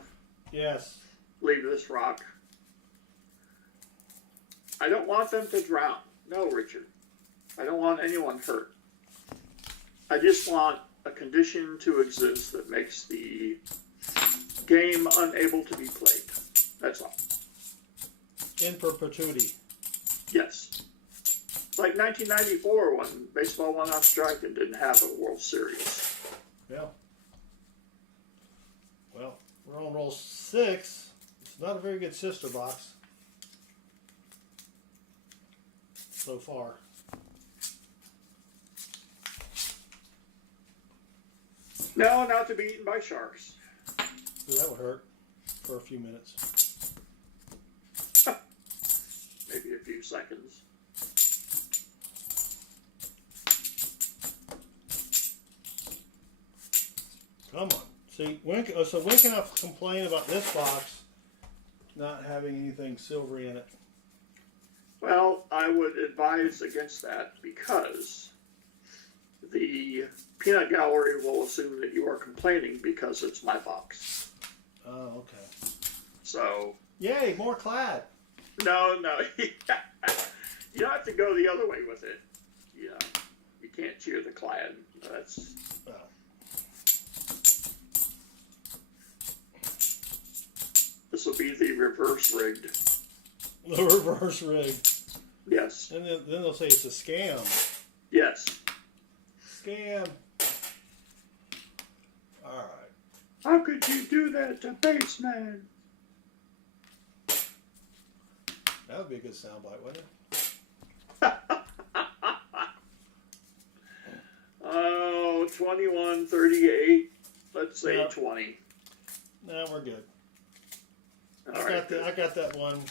Yes. leave this rock. I don't want them to drown. No, Richard. I don't want anyone hurt. I just want a condition to exist that makes the game unable to be played. That's all. In perpetuity. Yes. Like 1994 when baseball went on strike and didn't have a World Series. Yeah. Well, we're on roll 6. It's not a very good sister box so far. No, not to be eaten by sharks. So that would hurt for a few minutes. Maybe a few seconds. Come on. See, when can I complain about this box not having anything silvery in it? Well, I would advise against that because the peanut gallery will assume that you are complaining because it's my box. Oh, okay. So, Yay, more clad. no. You have to go the other way with it. You know, you can't cheer the clad. That's... Oh. This will be the reverse rigged. The reverse rig. Yes. And then they'll say it's a scam. Yes. Scam. All right. How could you do that to Baseman? That would be a good soundbite, wouldn't it? 21, 38. Let's say Yeah. 20. No, we're good. All right, good. I got that one.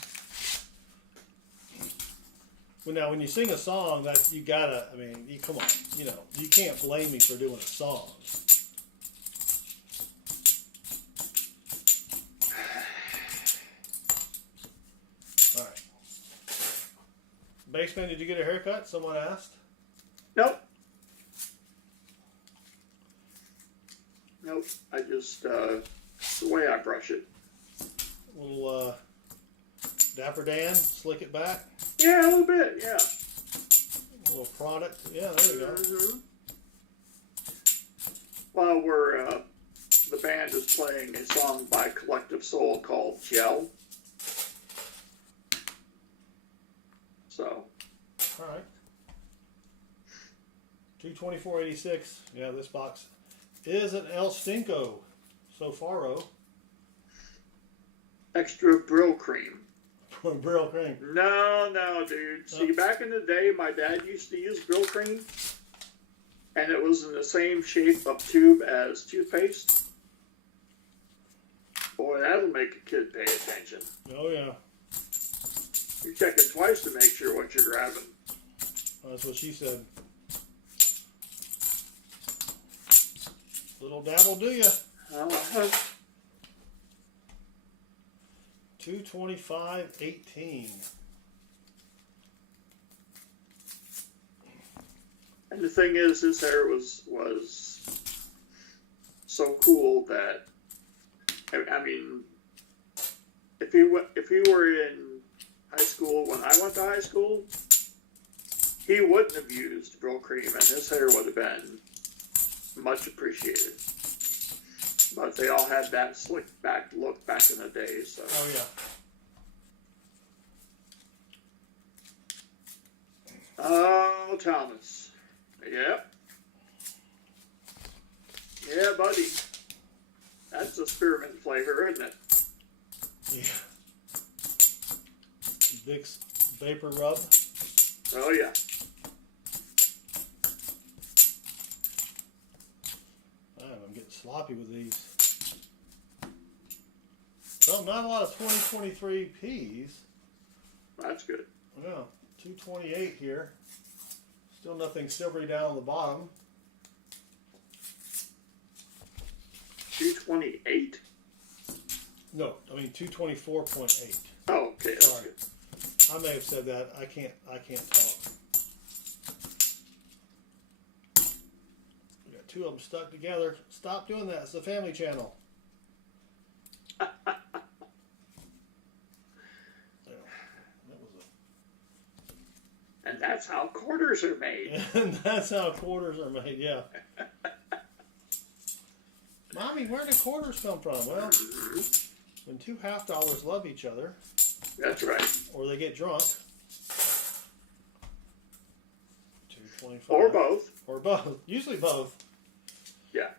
Well, now when you sing a song, that you gotta. I mean, come on. You know, you can't blame me for doing a song. All right. Bassman, did you get a haircut? Someone asked. Nope. Nope. I just the way I brush it. Little Dapper Dan, slick it back. Yeah, a little bit. Yeah. A little product. Yeah, there you go. Mm-hmm. While we're the band is playing a song by Collective Soul called Gel. So. All right. 224.86. Yeah, this box is an El Stinko Sofaro. Extra Brill Cream. Brill cream. No, dude. See, back in the day, my dad used to use Brill Cream, and it was in the same shape of tube as toothpaste. Boy, that'll make a kid pay attention. Oh, yeah. You're checking twice to make sure what you're grabbing. That's what she said. Little dabble, do ya? 225.18. And the thing is, his hair was so cool that I mean, if he were in high school when I went to high school, he wouldn't have used Brill Cream, and his hair would have been much appreciated. But they all had that slick back look back in the day, so. Oh, yeah. Oh, Thomas. Yep. Yeah, buddy. That's a spearmint flavor, isn't it? Yeah. Vicks Vapor Rub. Oh, yeah. I'm getting sloppy with these. Well, not a lot of 2023 P's. That's good. No, 228 here. Still nothing silvery down on the bottom. 228? No, I mean 224.8. Oh, okay, that's Sorry. good. I may have said that. I can't talk. We got two of them stuck together. Stop doing that. It's a family channel. And that's how quarters are made. And that's how quarters are made, yeah. Mommy, where do quarters come from? Well, when two $half love each other. That's right. Or they get drunk. 225. Or both. Or both. Usually both. Yeah.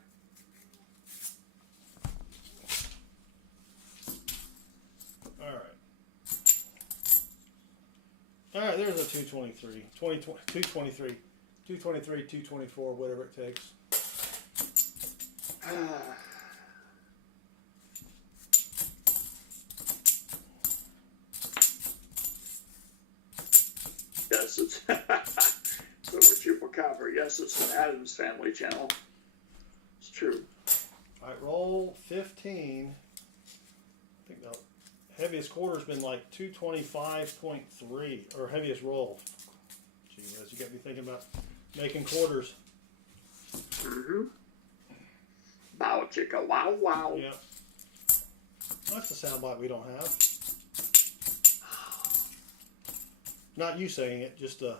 All right, there's a 223. 223. 223, 224, whatever it takes. Yes, it's Silver Chupacabra. Yes, it's an Addams Family channel. It's true. All right, roll 15. I think the heaviest quarter's been like 225.3, or heaviest roll. Gee whiz, you got me thinking about making quarters. Mm-hmm. Bow chicka wow wow. Yeah. That's a soundbite we don't have. Not you saying it, just the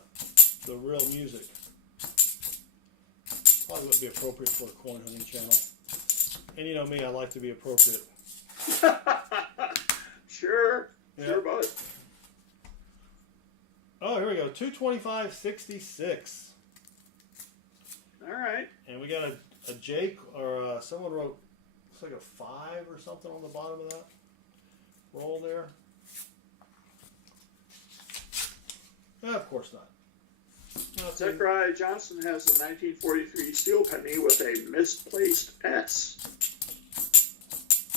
real music. Probably wouldn't be appropriate for a coin hunting channel. And you know me, I like to be appropriate. Sure. Yeah. Sure, bud. Oh, here we go. 225.66. All right. And we got a Jake, or someone wrote, looks like a 5 or something on the bottom of that roll there. Of course not. Zechariah Johnson has a 1943 steel penny with a misplaced S.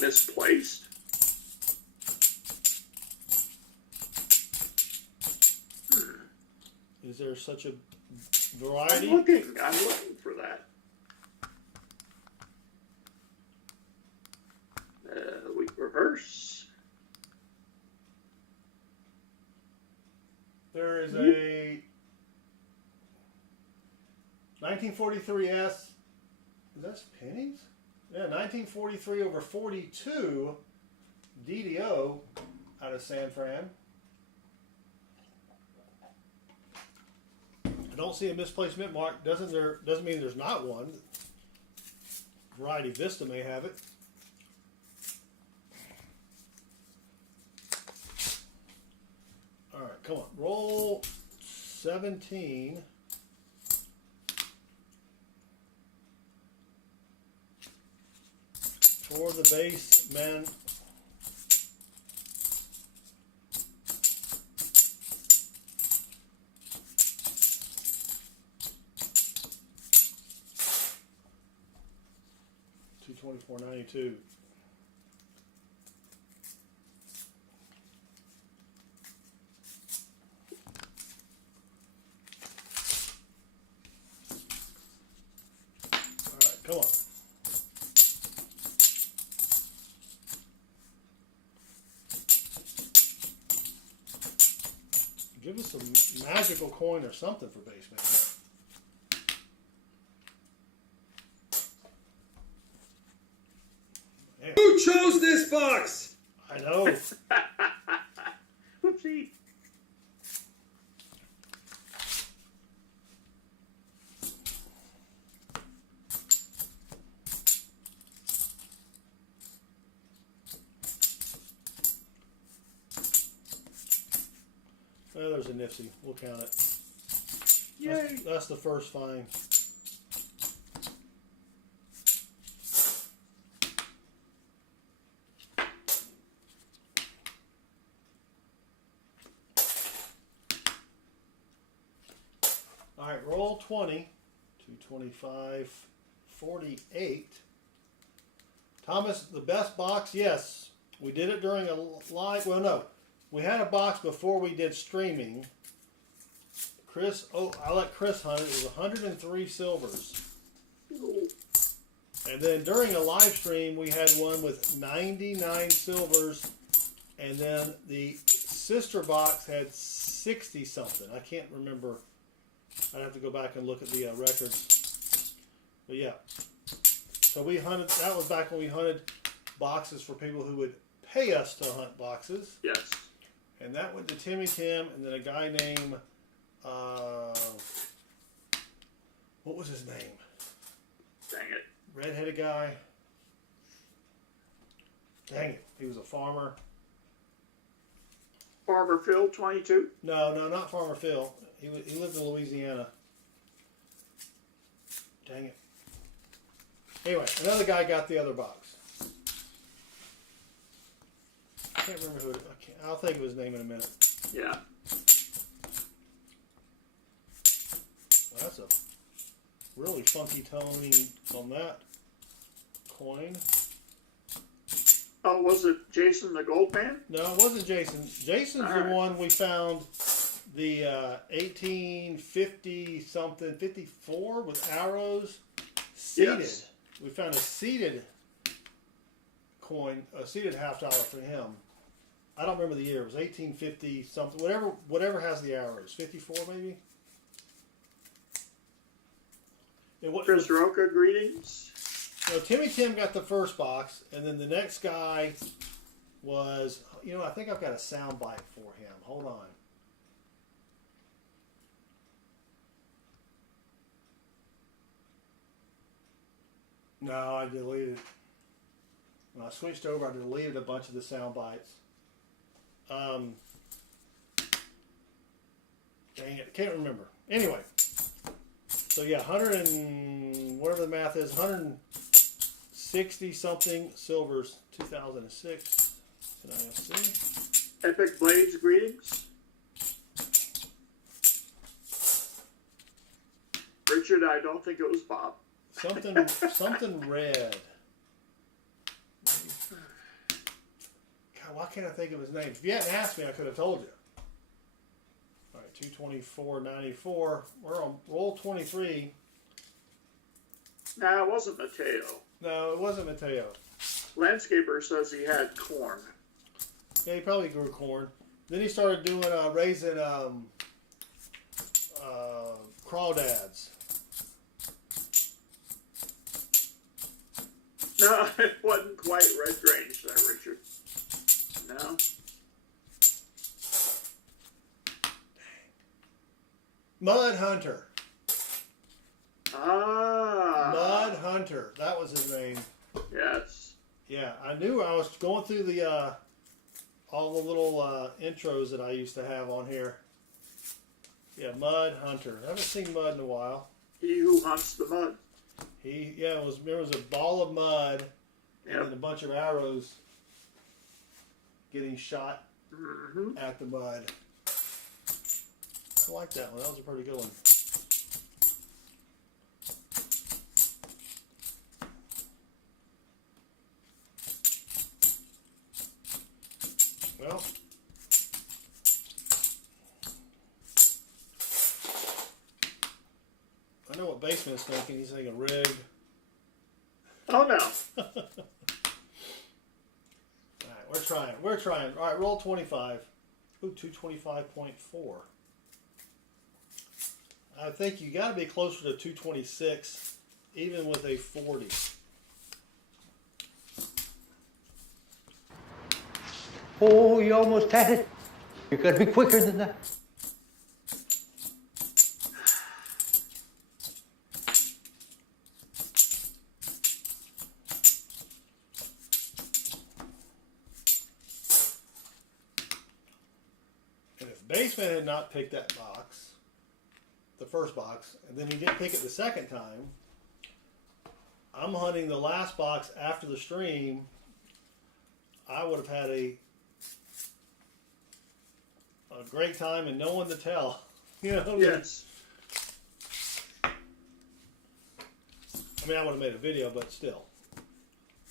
Misplaced? Is there such a variety? I'm looking for that. Week reverse. There is a 1943 S. That's pennies? Yeah, 1943 over 42 DDO out of San Fran. I don't see a misplaced mint mark. Doesn't mean there's not one. Variety Vista may have it. All right, come on. Roll 17. For the base men. $224.92. All right, come on. Give us some magical coin or something for base man. Who chose this box? I know. Whoopsie. Well, there's a Nipsey. We'll count it. Yay. That's the first find. All right, roll 20. 225, 48. Thomas, the best box? Yes. We did it during a live. Well, no. We had a box before we did streaming. Chris, I let Chris hunt it. It was 103 silvers. And then during a live stream, we had one with 99 silvers. And then the sister box had 60 something. I can't remember. I'd have to go back and look at the records. But yeah. So we hunted, that was back when we hunted boxes for people who would pay us to hunt boxes. Yes. And that went to Timmy Tim, and then a guy named, what was his name? Dang it. Redheaded guy. Dang it. He was a farmer. Farmer Phil, 22. No, not Farmer Phil. He lived in Louisiana. Dang it. Anyway, another guy got the other box. I can't remember who it is. I'll think of his name in a minute. Yeah. Well, that's a really funky toning on that coin. Oh, was it Jason the Goldman? No, it wasn't Jason. Jason's All the right. one we found the 1850 something, 54 with arrows seated. Yes. We found a seated coin, a seated $50 for him. I don't remember the year. It was 1850 something. Whatever has the arrows. 54 maybe. Chris Roca, greetings. So Timmy Tim got the first box, and then the next guy was, I think I've got a sound bite for him. Hold on. No, I deleted. When I switched over, I deleted a bunch of the sound bites. Dang it, can't remember. Anyway, so yeah, 100 and whatever the math is, 160 something silvers, 2006. Can I see? Epic Blades, greetings. Richard, I don't think it was Bob. Something red. God, why can't I think of his name? If you hadn't asked me, I could have told you. All right, 224.94. We're on roll 23. No, it wasn't Mateo. No, it wasn't Mateo. Landscaper says he had corn. Yeah, he probably grew corn. Then he started doing raising crawdads. No, it wasn't quite red range there, Richard. No. Mud Hunter. Ah. Mud Hunter. That was his name. Yes. Yeah, I knew. I was going through the all the little intros that I used to have on here. Yeah, Mud Hunter. I haven't seen Mud in a while. He who hunts the mud. It was a ball of mud Yep. and a bunch of arrows getting shot Mm-hmm. at the mud. I like that one. That was a pretty good one. Well, I know what Basement's thinking. He's thinking rig. Oh, no. All right, we're trying. All right, roll 25. Ooh, 225.4. I think you got to be closer to 226, even with a 40. Oh, you almost had it. You got to be quicker than that. And if Basement had not picked that box, the first box, and then he didn't pick it the second time, I'm hunting the last box after the stream. I would have had a great time and no one to tell. You know? Yes. I mean, I would have made a video, but still.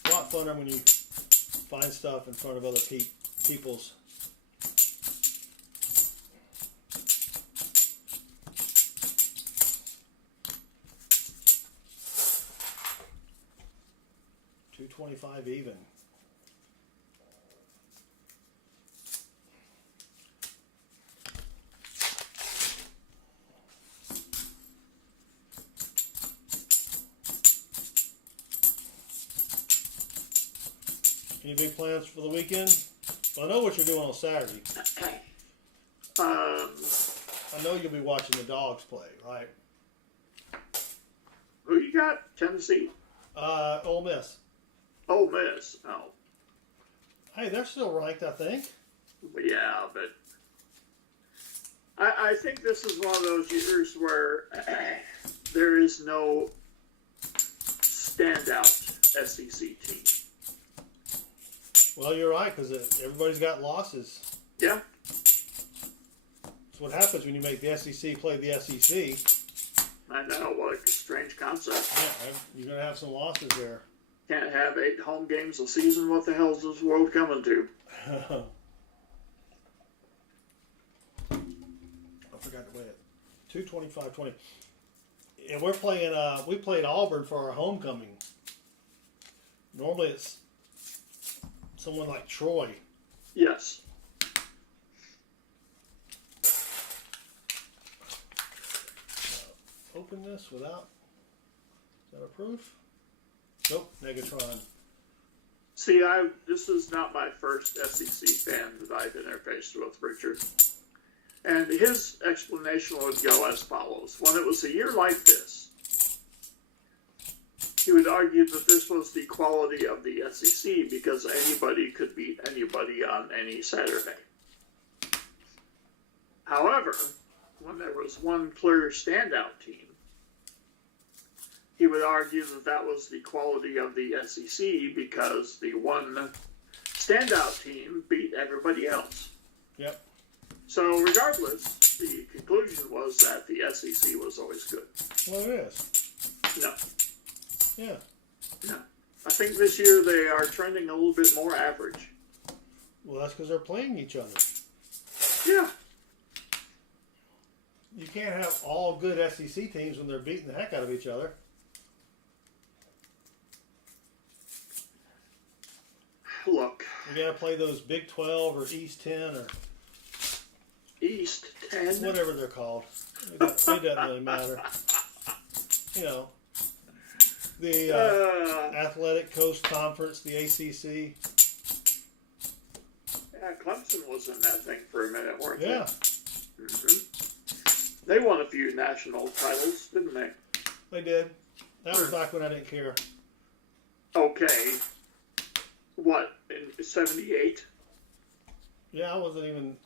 A lot funner when you find stuff in front of other people's. $225 even. Any big plans for the weekend? Well, I know what you're doing on Saturday. I know you'll be watching the Dogs play, right? Who you got? Tennessee? Ole Miss. Ole Miss. Oh. Hey, they're still ranked, I think. Yeah, but I think this is one of those years where there is no standout SEC team. Well, you're right, because everybody's got losses. Yeah. That's what happens when you make the SEC play the SEC. I know, what a strange concept. Yeah, you're going to have some losses there. Can't have 8 home games a season. What the hell is this world coming to? I forgot to weigh it. 225.20. And we're playing. We played Auburn for our homecoming. Normally it's someone like Troy. Yes. Open this without. Is that a proof? Nope. Negatron. See, this is not my first SEC fan that I've interfaced with, Richard. And his explanation would go as follows. When it was a year like this, he would argue that this was the quality of the SEC because anybody could beat anybody on any Saturday. However, when there was one clear standout team, he would argue that that was the quality of the SEC because the one standout team beat everybody else. Yep. So regardless, the conclusion was that the SEC was always good. Well, it is. No. Yeah. No. I think this year they are trending a little bit more average. Well, that's because they're playing each other. Yeah. You can't have all good SEC teams when they're beating the heck out of each other. Look. You got to play those Big 12 or East 10 or East 10. whatever they're called. It doesn't really matter. You know, the Athletic Coast Conference, the ACC. Yeah, Clemson was in that thing for a minute, weren't they? Yeah. Mm-hmm. They won a few national titles, didn't they? They did. That was back when I didn't care. Okay. What, in 78? Yeah, I wasn't even,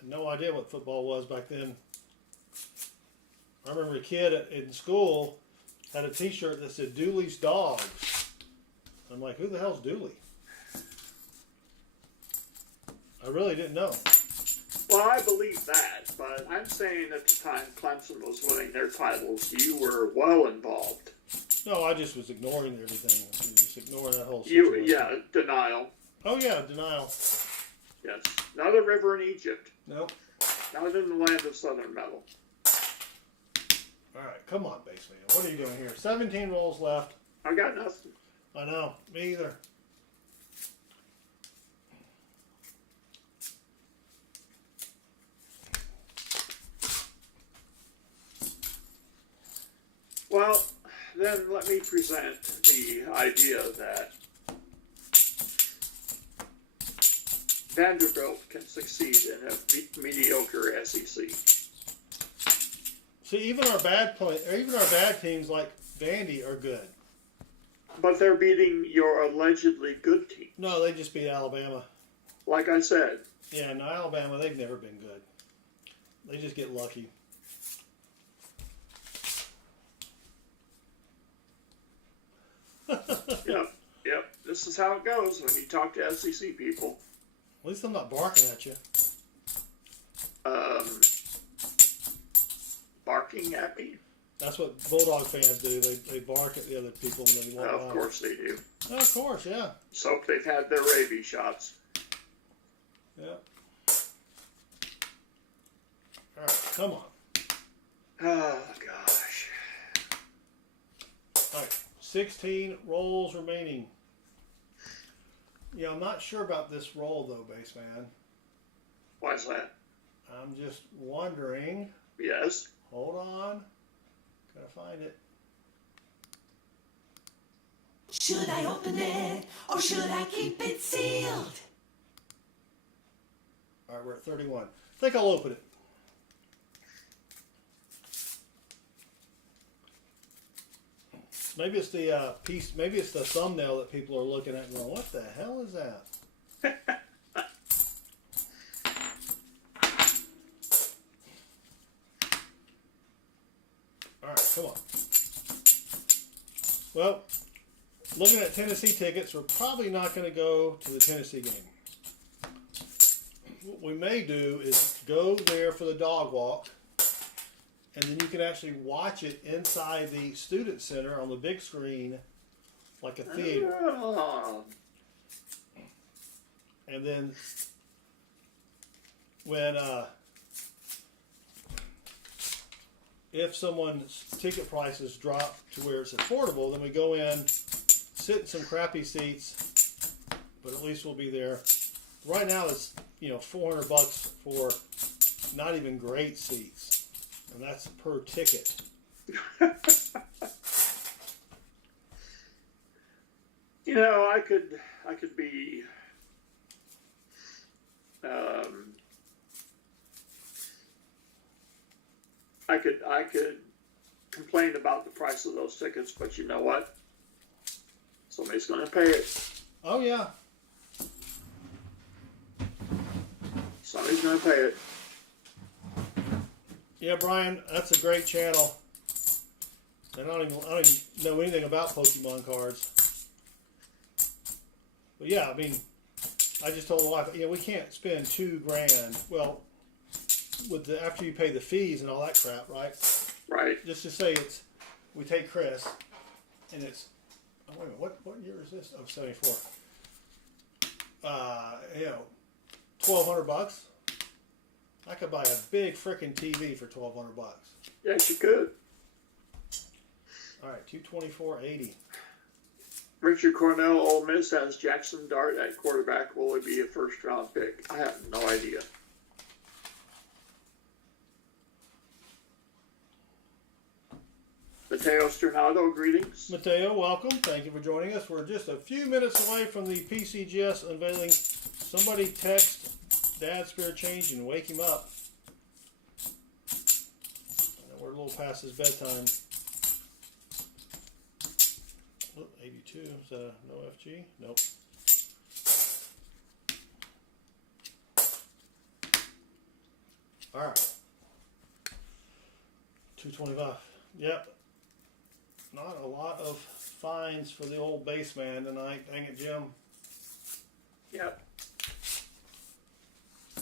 had no idea what football was back then. I remember a kid in school had a t-shirt that said Dooley's Dogs. I'm like, who the hell's Dooley? I really didn't know. Well, I believe that, but I'm saying at the time Clemson was winning their titles, you were well involved. No, I just was ignoring everything. Just ignoring that whole situation. Yeah, denial. Oh, yeah, denial. Yes. Not a river in Egypt. Nope. Not in the land of Southern Metal. All right, come on, Baseman. What are you doing here? 17 rolls left. I got nothing. I know. Me either. Well, then let me present the idea that Vanderbilt can succeed in a mediocre SEC. See, even our bad teams like Vandy are good. But they're beating your allegedly good team. No, they just beat Alabama. Like I said. Yeah, no, Alabama, they've never been good. They just get lucky. Yep. This is how it goes when you talk to SEC people. At least I'm not barking at you. Barking at me? That's what Bulldog fans do. They bark at the other people when they walk by. Of course they do. Oh, of course, yeah. So they've had their rabies shots. Yeah. All right, come on. Oh, gosh. All right, 16 rolls remaining. Yeah, I'm not sure about this roll, though, Baseman. Why's that? I'm just wondering. Yes? Hold on. Gotta find it. Should I open it or should I keep it sealed? All right, we're at 31. I think I'll open it. Maybe it's the piece. Maybe it's the thumbnail that people are looking at and going, "What the hell is that?" All right, come on. Well, looking at Tennessee tickets, we're probably not going to go to the Tennessee game. What we may do is go there for the dog walk, and then you can actually watch it inside the student center on the big screen, like a theater. Oh. And then when if someone's ticket prices drop to where it's affordable, then we go in, sit in some crappy seats, but at least we'll be there. Right now it's $400 for not even great seats, and that's per ticket. I could be I could complain about the price of those tickets, but you know what? Somebody's going to pay it. Oh yeah. Somebody's going to pay it. Yeah, Brian, that's a great channel. I don't even know anything about Pokemon cards. But yeah, I mean, I just told the wife, we can't spend $2,000. Well, after you pay the fees and all that crap, right? Right. Just to say we take Chris, and it's, oh, wait a minute, what year is this? Oh, 74. $1,200. I could buy a big frickin' TV for $1,200. Yes, you could. All right, 224.80. Richard Cornell, Ole Miss has Jackson Dart at quarterback. Will he be a first-round pick? I have no idea. Mateo Sternado, greetings. Mateo, welcome. Thank you for joining us. We're just a few minutes away from the PCGS unveiling. Somebody text Dad Spirit Change and wake him up. I know we're a little past his bedtime. Oh, 82. Is that a no FG? Nope. All right. 225. Yep. Not a lot of fines for the old baseman tonight. Dang it, Jim. Yep.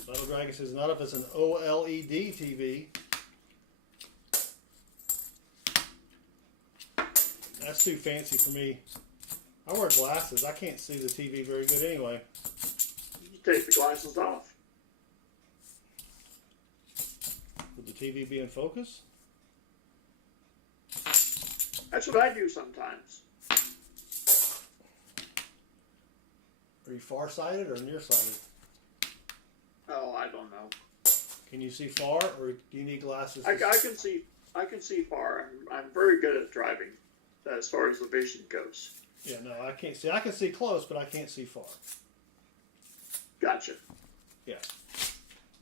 Little Dragon says, not if it's an OLED TV. That's too fancy for me. I wear glasses. I can't see the TV very good anyway. You take the glasses off. Would the TV be in focus? That's what I do sometimes. Are you farsighted or nearsighted? Oh, I don't know. Can you see far, or do you need glasses? I can see. I can see far. I'm very good at driving, as far as the vision goes. Yeah, no, I can't see. I can see close, but I can't see far. Gotcha. Yeah.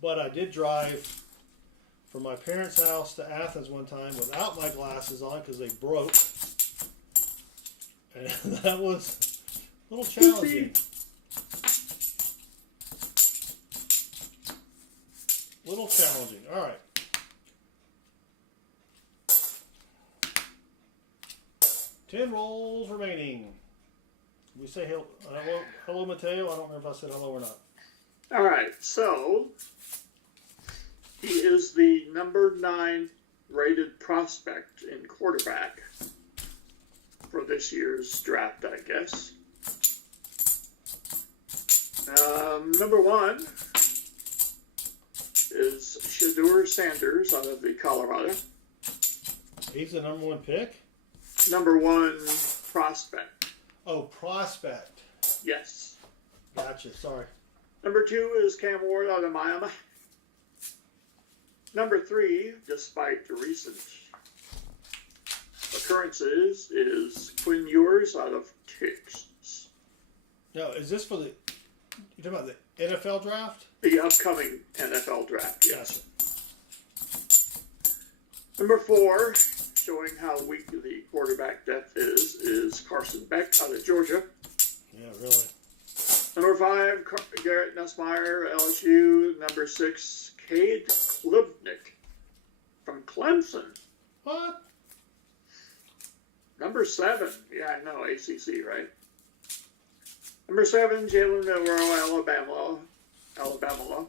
But I did drive from my parents' house to Athens one time without my glasses on because they broke. And that was a little challenging. Little challenging. All right. Ten rolls remaining. We say hello, Mateo. I don't remember if I said hello or not. All right. So he is the number 9 rated prospect in quarterback for this year's draft, I guess. Number 1 is Shedeur Sanders out of the Colorado. He's the number 1 pick? Number 1 prospect. Oh, prospect. Yes. Gotcha. Sorry. Number 2 is Cam Ward out of Miami. Number 3, despite the recent occurrences, is Quinn Ewers out of Texas. Now, is this for the... You're talking about the NFL draft? The upcoming NFL draft, yes. Gotcha. Number 4, showing how weak the quarterback depth is Carson Beck out of Georgia. Yeah, really. Number 5, Garrett Nussmeier, LSU. Number 6, Cade Klubnik from Clemson. What? Number 7, yeah, I know, ACC, right? Number 7, Jalen Milroe, Alabama.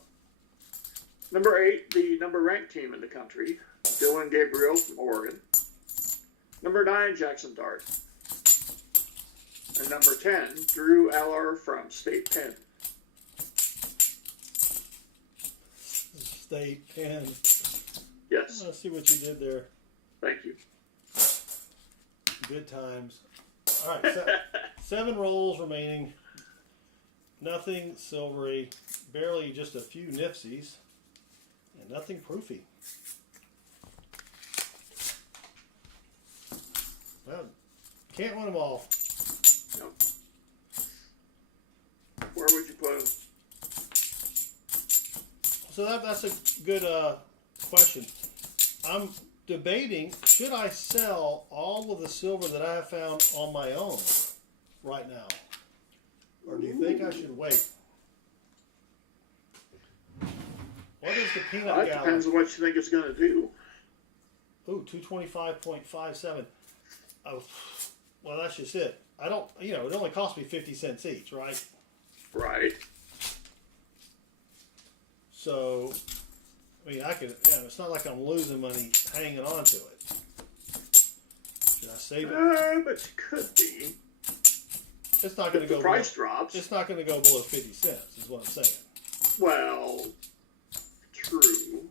Number 8, the number-ranked team in the country, Dylan Gabriel from Oregon. Number 9, Jackson Dart. And number 10, Drew Aller from State Penn. State Penn. Yes. I see what you did there. Thank you. Good times. All right, 7 rolls remaining. Nothing silvery. Barely just a few nipsies. And nothing proofy. Well, can't win them all. Nope. Where would you put them? So that's a good question. I'm debating, should I sell all of the silver that I have found on my own right now? Or do you think I should wait? What is the peanut That gallon? depends on what you think it's going to do. Ooh, 225.57. Oh, well, that's just it. I don't, it only cost me 50 cents each, right? Right. So, I mean, I could. Yeah, it's not like I'm losing money hanging on to it. Should I save it? But you could be. It's not going to go. The price drops. It's not going to go below 50 cents. Is what I'm saying. Well, true.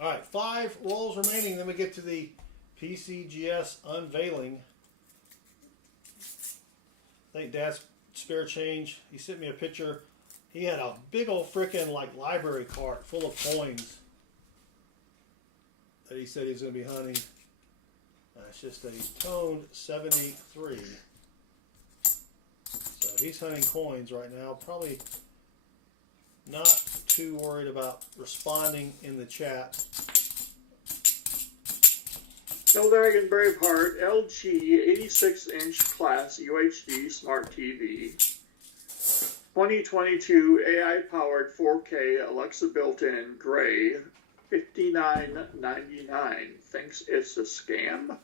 All right, 5 rolls remaining. Then we get to the PCGS unveiling. I think Dad's spare change. He sent me a picture. He had a big old frickin' like library cart full of coins that he said he was going to be hunting. It's just a toned 73. So he's hunting coins right now. Probably not too worried about responding in the chat. No Dragon Braveheart LG 86-inch class UHD Smart TV. 2022 AI-powered 4K Alexa built-in gray. $59.99. Thinks it's a scam?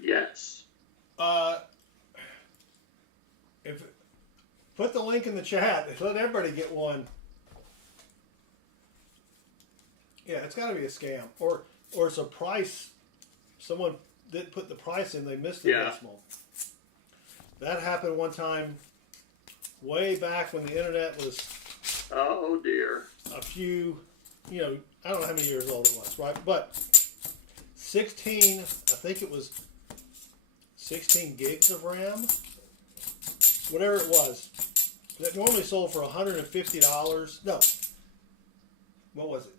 Yes. If put the link in the chat. Let everybody get one. Yeah, it's got to be a scam, or it's a price. Someone didn't put the price in; they missed the decimal. That happened one time, way back when the internet was. Oh dear. A few, I don't know how many years old it was, right? But 16, I think it was 16 gigs of RAM, whatever it was. That normally sold for $150. No, what was it?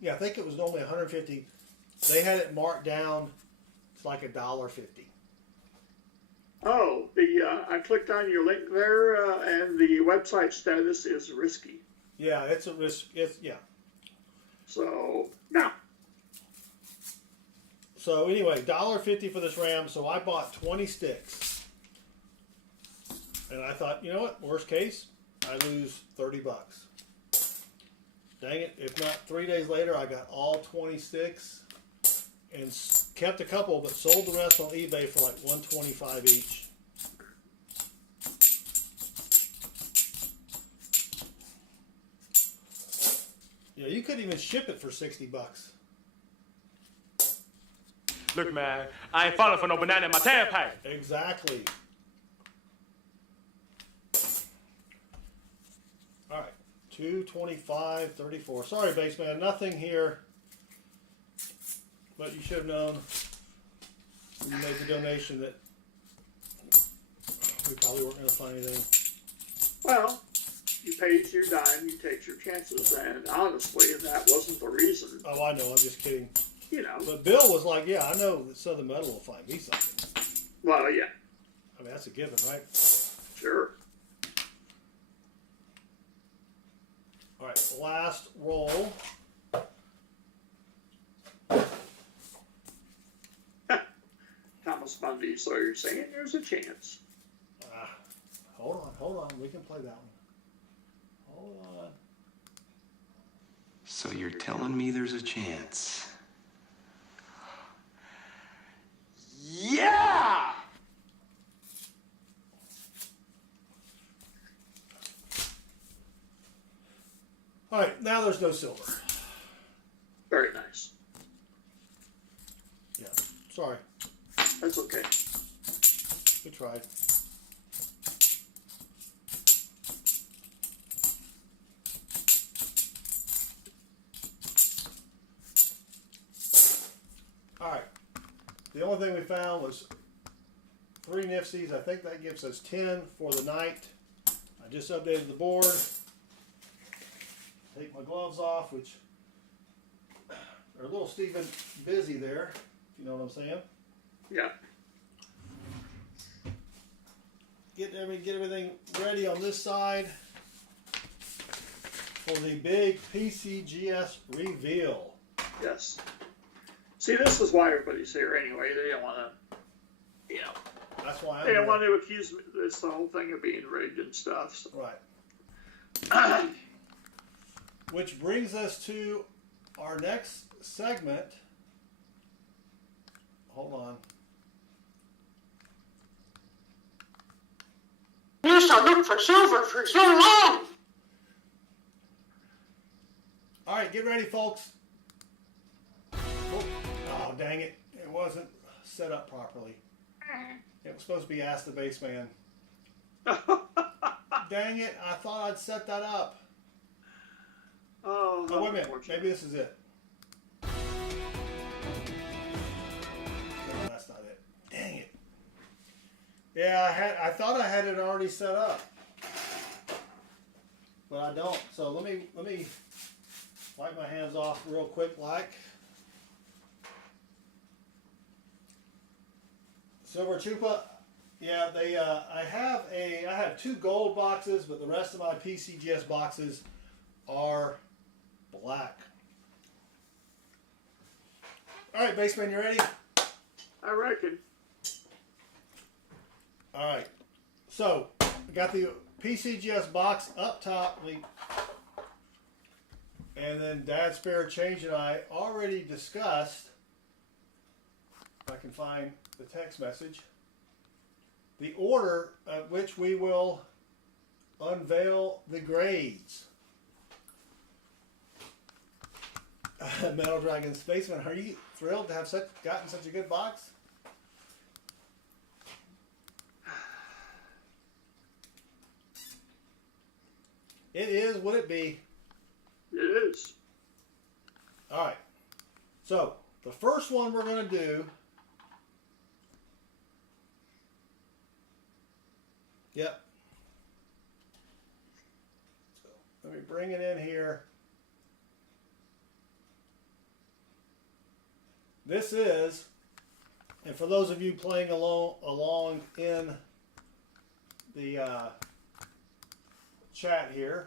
Yeah, I think it was normally $150. They had it marked down to like $1.50. Oh, I clicked on your link there, and the website status is risky. Yeah, it's a risk. Yeah. So no. So anyway, $1.50 for this RAM. So I bought 20 sticks, and I thought, you know what? Worst case, I lose $30. Dang it! If not, 3 days later, I got all 20 sticks and kept a couple, but sold the rest on eBay for like $125 each. Yeah, you couldn't even ship it for $60. Look, man, I ain't falling for no banana in my tailpipe. Exactly. All right, 225.34. Sorry, Baseman, nothing here. But you should have known when you made the donation that we probably weren't going to find anything. Well, you paid your dime, you take your chances, and honestly, that wasn't the reason. Oh, I know, I'm just kidding. But Bill was like, yeah, I know that Southern Metal will find me something. Well, yeah. I mean, that's a given, right? Sure. All right, last roll. Thomas Bundy, so you're saying there's a chance. Hold on. We can play that one. Hold on. So you're telling me there's a chance? Yeah! All right, now there's no silver. Very nice. Yeah, sorry. That's okay. We tried. All right. The only thing we found was 3 Nifsies. I think that gives us 10 for the night. I just updated the board. Take my gloves off, which are a little Stephen busy there, if you know what I'm saying. Yeah. Get everything ready on this side for the big PCGS reveal. Yes. See, this is why everybody's here anyway. They don't want to, That's why they don't want to accuse this whole thing of being rigged and stuff. So. Right. Which brings us to our next segment. Hold on. Used to look for silver for so long. All right, get ready, folks. Oh, dang it. It wasn't set up properly. It was supposed to be Ask the Baseman. Dang it, I thought I'd set that up. Oh, wait a minute. Maybe this is it. No, that's not it. Dang it. Yeah, I thought I had it already set up. But I don't. So let me wipe my hands off real quick like. Silver Chupa. Yeah, I have 2 gold boxes, but the rest of my PCGS boxes are black. All right, Baseman, you ready? I reckon. All right. So, we got the PCGS box up top. And then Dad Spare Change and I already discussed, if I can find the text message, the order at which we will unveil the grades. Metal Dragon Spaceman, are you thrilled to have gotten such a good box? It is, would it be? It is. All right. So, the first one we're going to do. Yep. So, let me bring it in here. This is, and for those of you playing along in the chat here,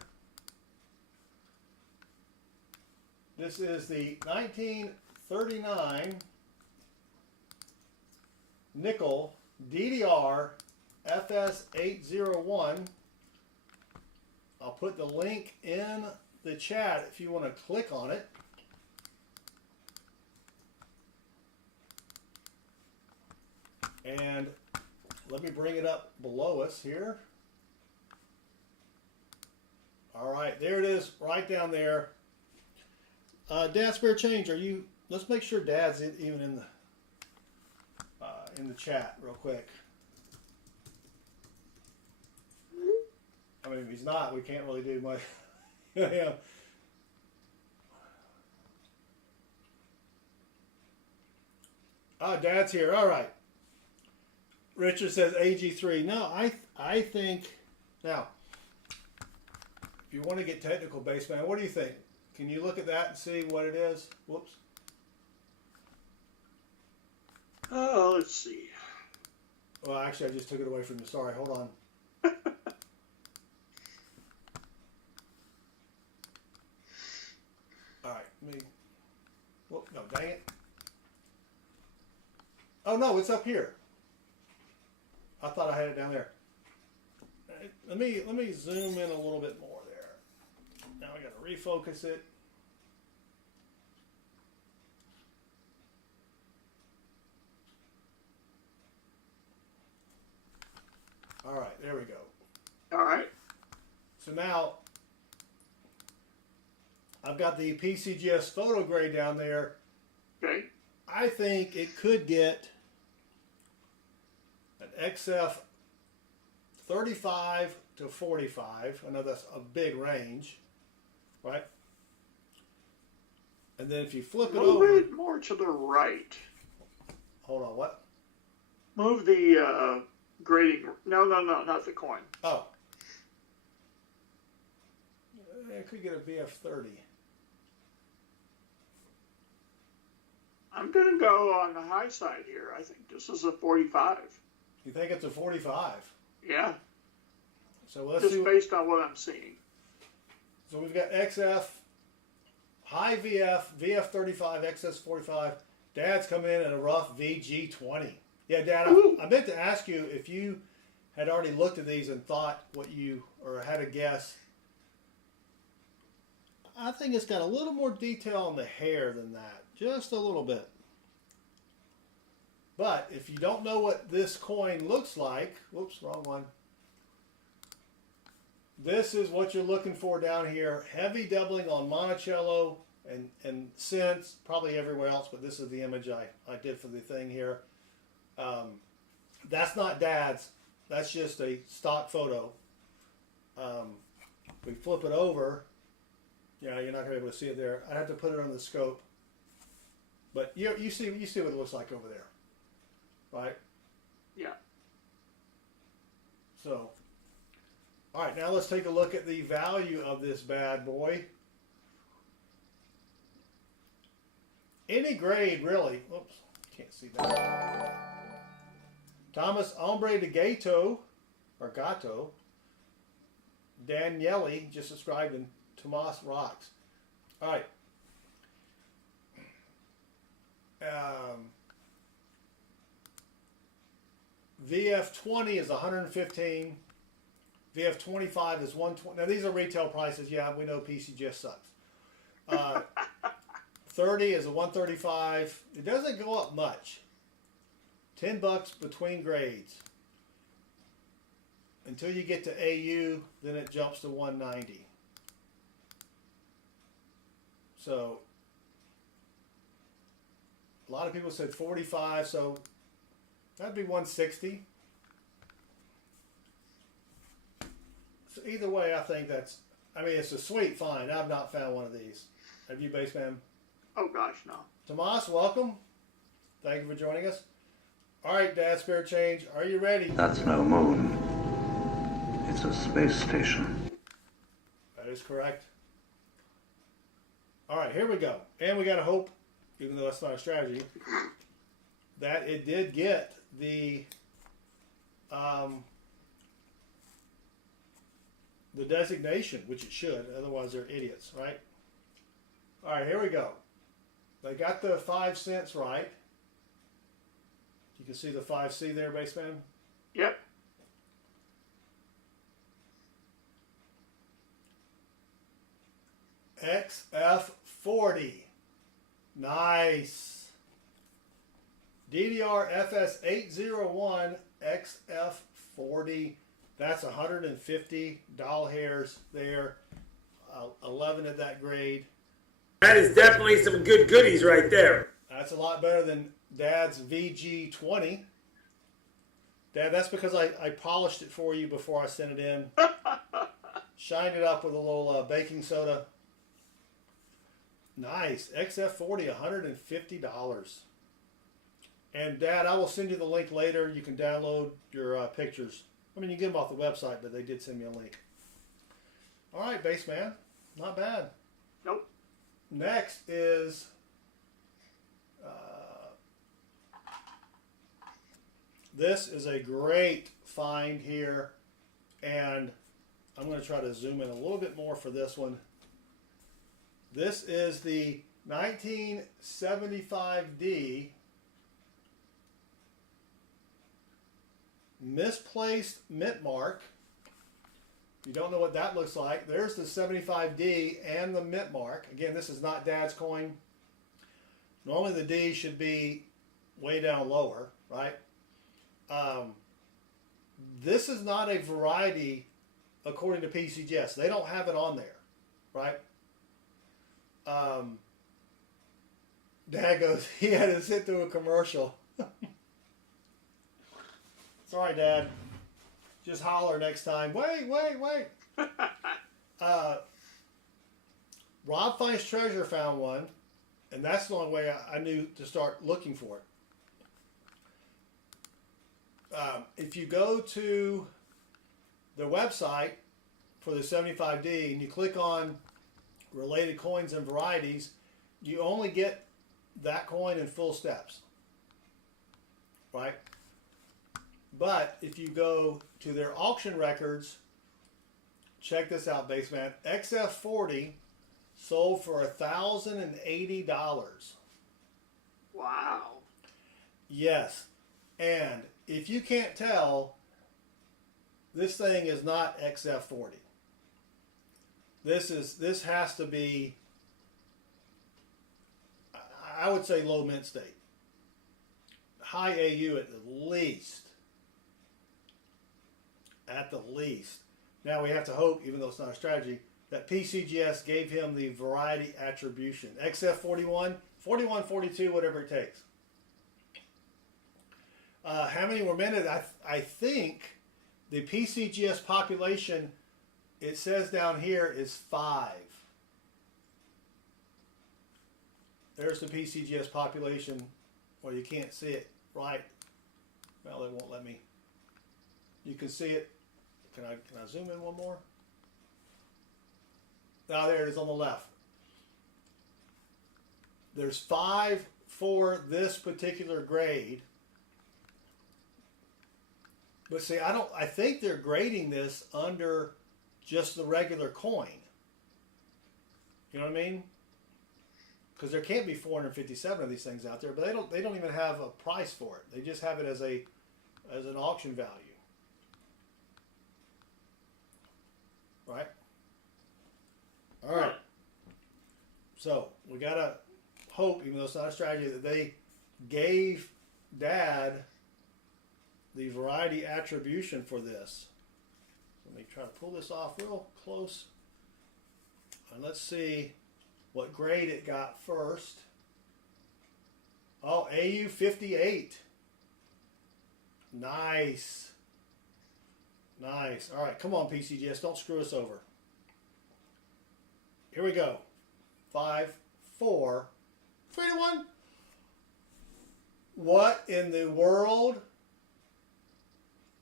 this is the 1939 nickel DDR FS801. I'll put the link in the chat if you want to click on it. And let me bring it up below us here. All right, there it is, right down there. Dad Spare Change, are you? Let's make sure Dad's even in the chat real quick. I mean, if he's not, we can't really do much. Yeah. Dad's here. All right. Richard says AG3. No, I think now. If you want to get technical, Baseman, what do you think? Can you look at that and see what it is? Whoops. Oh, let's see. Well, actually, I just took it away from you. Sorry. Hold on. All right. Let me. Whoop, no, dang it. Oh no, it's up here. I thought I had it down there. Let me zoom in a little bit more there. Now I got to refocus it. All right, there we go. All right. So now I've got the PCGS photo grade down there. Okay. I think it could get an XF 35 to 45. I know that's a big range, right? And then if you flip it A little over, bit more to the right. hold on, what? Move the grading. No, not the coin. Oh, it could get a VF30. I'm going to go on the high side here. I think this is a 45. You think it's a 45? Yeah. So let's Just see. based on what I'm seeing. So we've got XF, high VF, VF35, XS45. Dad's come in at a rough VG20. Yeah, Dad, I meant to ask you if you had already looked at these and thought what you, or had a guess. I think it's got a little more detail on the hair than that. Just a little bit. But if you don't know what this coin looks like, whoops, wrong one. this is what you're looking for down here. Heavy doubling on Monticello and synths, probably everywhere else, but this is the image I did for the thing here. That's not Dad's. That's just a stock photo. We flip it over. Yeah, you're not going to be able to see it there. I have to put it on the scope. But you see what it looks like over there. Right? Yeah. So, all right, now let's take a look at the value of this bad boy. Any grade, really. Oops, can't see that. Thomas Hombre de Gato, or Gato, Daniele, just described in Tomas Rocks. All right. VF20 is 115. VF25 is 120. Now, these are retail prices. Yeah, we know PCGS sucks. 30 is a 135. It doesn't go up much. $10 between grades. Until you get to AU, then it jumps to 190. So, a lot of people said 45, so that'd be 160. So either way, I think that's, I mean, it's a sweet find. I've not found one of these. Have you, Baseman? Oh, gosh, no. Tomas, welcome. Thank you for joining us. All right, Dad, spare change. Are you ready? That's no moon. It's a space station. That is correct. All right, here we go. And we got to hope, even though that's not a strategy, that it did get the designation, which it should. Otherwise, they're idiots, right? All right, here we go. They got the 5 cents right. You can see the 5C there, Baseman? Yep. XF40. Nice. DDR FS801 XF40. That's 150 doll hairs there. 11 at that grade. That is definitely some good goodies right there. That's a lot better than Dad's VG20. Dad, that's because I polished it for you before I sent it in. Shined it up with a little baking soda. Nice. XF40, $150. And Dad, I will send you the link later. You can download your pictures. I mean, you can get them off the website, but they did send me a link. All right, Baseman. Not bad. Nope. Next is this is a great find here, and I'm going to try to zoom in a little bit more for this one. This is the 1975D misplaced mint mark. If you don't know what that looks like, there's the 75D and the mint mark. Again, this is not Dad's coin. Normally the D should be way down lower, right? This is not a variety according to PCGS. They don't have it on there, right? Dad goes, he had to sit through a commercial. Sorry, Dad. Just holler next time. Wait. Rob Finds Treasure found one, and that's the only way I knew to start looking for it. If you go to the website for the 75D and you click on related coins and varieties, you only get that coin in full steps, right? But if you go to their auction records, check this out, Baseman. XF40 sold for $1,080. Wow. Yes. And if you can't tell, this thing is not XF40. This has to be, I would say, low mint state. High AU at the least. At the least. Now we have to hope, even though it's not a strategy, that PCGS gave him the variety attribution. XF41, 41, 42, whatever it takes. How many were minted? I think the PCGS population, it says down here, is 5. There's the PCGS population. Well, you can't see it right. Well, they won't let me. You can see it. Can I zoom in one more? Now there it is on the left. There's 5 for this particular grade. But see, I think they're grading this under just the regular coin. You know what I mean? Because there can't be 457 of these things out there, but they don't even have a price for it. They just have it as an auction value. Right? All right. So we gotta hope, even though it's not a strategy, that they gave Dad the variety attribution for this. Let me try to pull this off real close. And let's see what grade it got first. Oh, AU 58. Nice. Nice. All right, come on, PCGS. Don't screw us over. Here we go. 5, 4, 3 to 1. What in the world?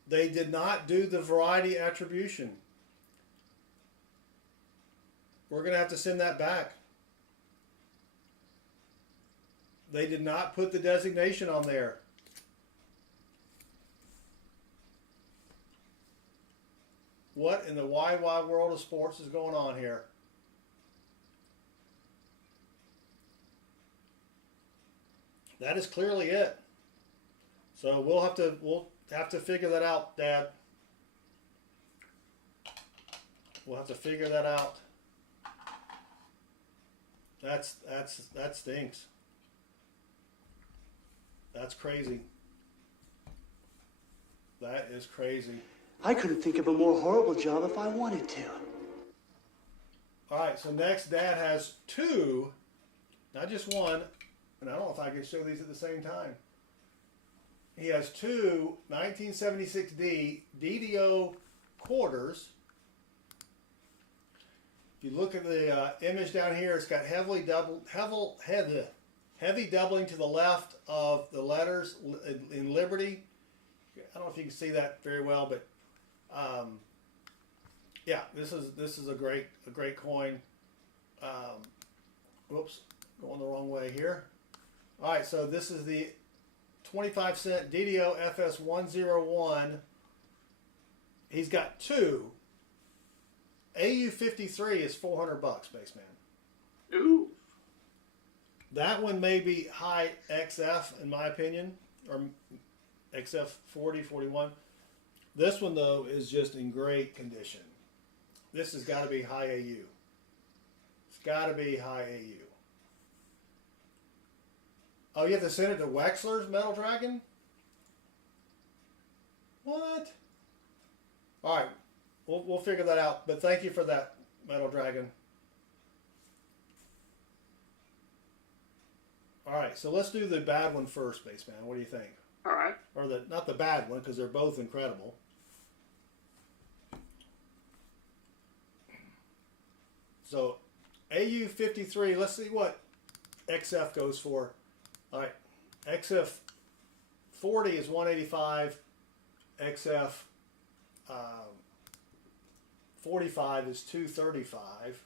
They did not do the variety attribution. We're going to have to send that back. They did not put the designation on there. What in the wide world of sports is going on here? That is clearly it. So we'll have to figure that out, Dad. We'll have to figure that out. That stinks. That's crazy. That is crazy. I couldn't think of a more horrible job if I wanted to. All right, so next Dad has 2, not just 1, and I don't know if I can show these at the same time. He has 2 1976D DDO quarters. If you look at the image down here, it's got heavy doubling to the left of the letters in Liberty. I don't know if you can see that very well, but yeah, this is a great coin. Whoops, going the wrong way here. All right, so this is the 25-cent DDO FS101. He's got 2. AU 53 is $400, Spaceman. Ooh. That one may be high XF in my opinion, or XF 40, 41. This one though is just in great condition. This has got to be high AU. It's got to be high AU. Oh, you have to send it to Wexler's Metal Dragon? What? All right, we'll figure that out. But thank you for that, Metal Dragon. All right, so let's do the bad one first, Spaceman. What do you think? All right. Or not the bad one, because they're both incredible. So, AU 53. Let's see what XF goes for. All right, XF 40 is 185. XF 45 is 235.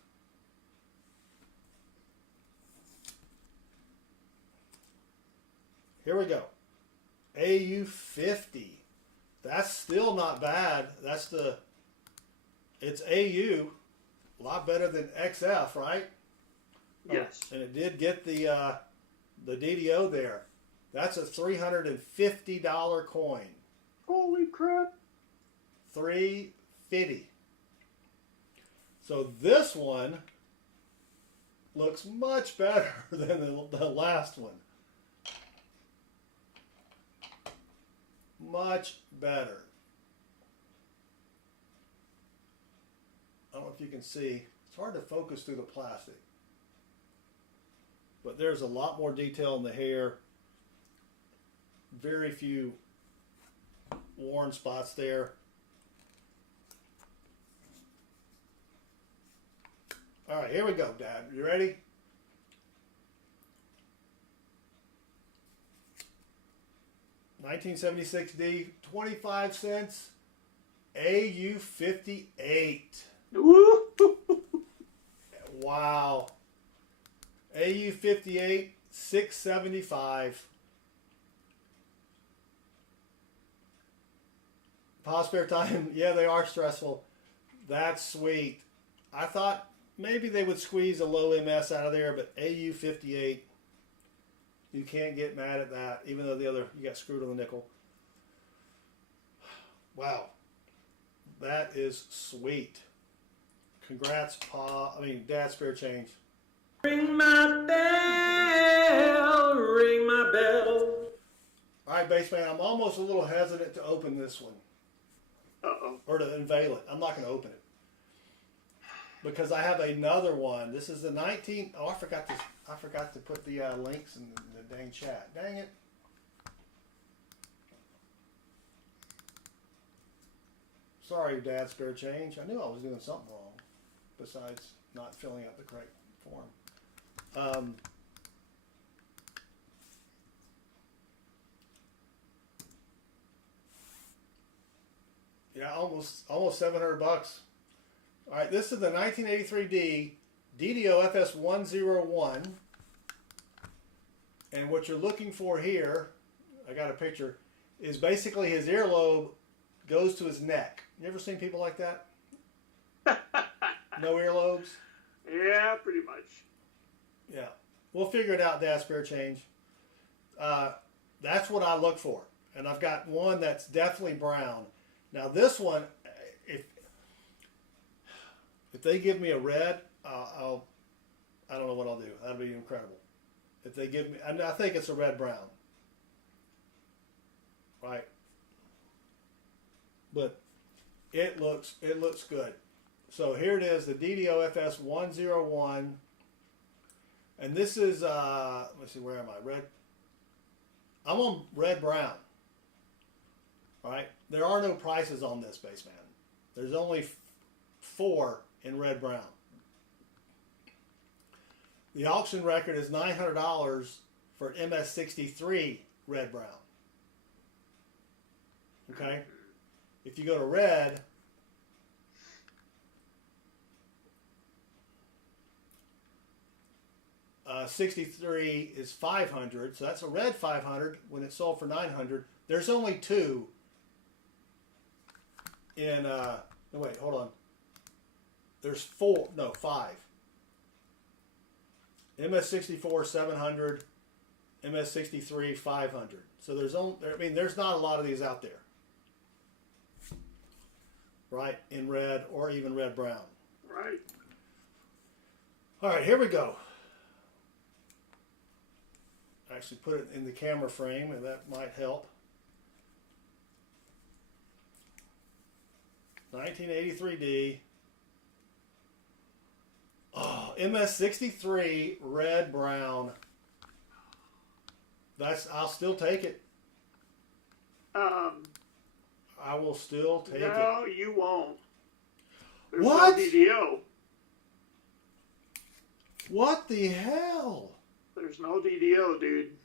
Here we go. AU 50. That's still not bad. It's AU. A lot better than XF, right? Yes. And it did get the DDO there. That's a $350 coin. Holy crap. $350. So this one looks much better than the last one. Much better. don't know if you can see. It's hard to focus through the plastic. But there's a lot more detail in the hair. Very few worn spots there. All right, here we go, Dad. You ready? $1976D, 25 cents, AU58. Wow. AU58, $6.75. Pause spare time. Yeah, they are stressful. That's sweet. I thought maybe they would squeeze a low MS out of there, but AU58, you can't get mad at that, even though the other, you got screwed on the nickel. Wow. That is sweet. Congrats, Dad Spare Change. Ring my bell, ring my bell. All right, Bassman, I'm almost a little hesitant to open this one. Uh-oh. Or to unveil it. I'm not going to open it. Because I have another one. This is the 19... Oh, I forgot to put the links in the dang chat. Dang it. Sorry, Dad Spare Change. I knew I was doing something wrong. Besides not filling out the correct form. Yeah, almost $700. All right, this is the 1983D DDO FS101. And what you're looking for here, I got a picture, is basically his earlobe goes to his neck. You ever seen people like that? No earlobes? Yeah, pretty much. Yeah. We'll figure it out, Dad Spare Change. That's what I look for. And I've got one that's definitely brown. Now this one, if they give me a red, I don't know what I'll do. That'll be incredible. If they give me, I think it's a red brown, right? But it looks good. So here it is, the DDO FS101, and this is let me see, where am I? Red. I'm on red brown. All right. There are no prices on this, Bassman. There's only 4 in red brown. The auction record is $900 for an MS63 red brown. Okay? If you go to red, '63 is $500, so that's a red $500 when it's sold for $900. There's only 2 in, no wait, hold on. There's 5. MS64 $700, MS63 $500. So there's not a lot of these out there, right? In red or even red brown. Right. All right, here we go. Actually put it in the camera frame, and that might help. 1983D. Oh, MS63 red brown. I'll still take it. I will still take it. No, you won't. There's What? no DDO. What the hell? There's no DDO, dude.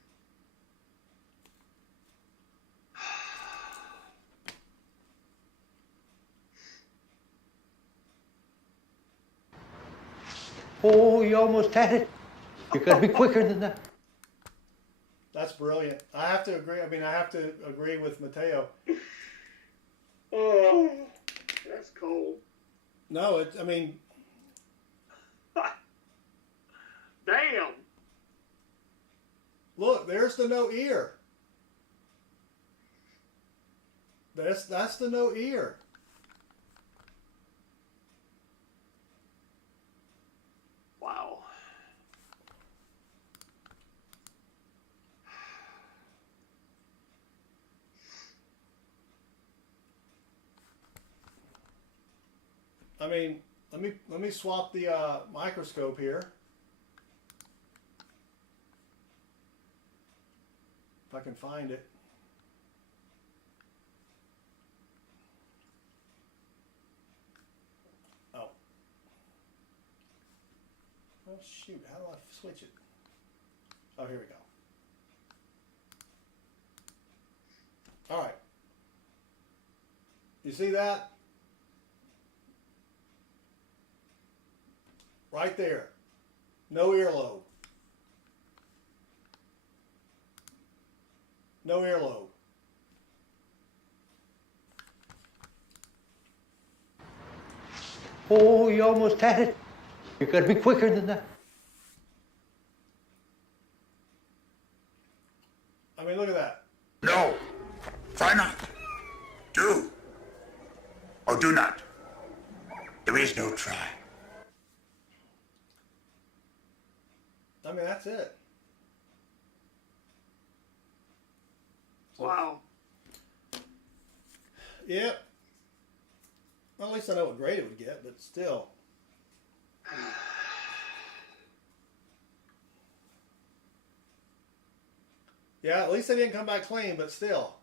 Oh, you almost had it. You gotta be quicker than that. That's brilliant. I have to agree. I have to agree with Mateo. Oh, that's cold. No, Damn. Look, there's the no ear. That's the no ear. Wow. let me swap the microscope here. If I can find it. Oh. Oh shoot, how do I switch it? Oh, here we go. All right. You see that? Right there. No earlobe. No earlobe. Oh, you almost had it. You gotta be quicker than that. I mean, look at that. No. Try not. Do. Or do not. There is no try. I mean, that's it. Wow. Yep. Well, at least I know what grade it would get, but still. Yeah, at least they didn't come back clean, but still.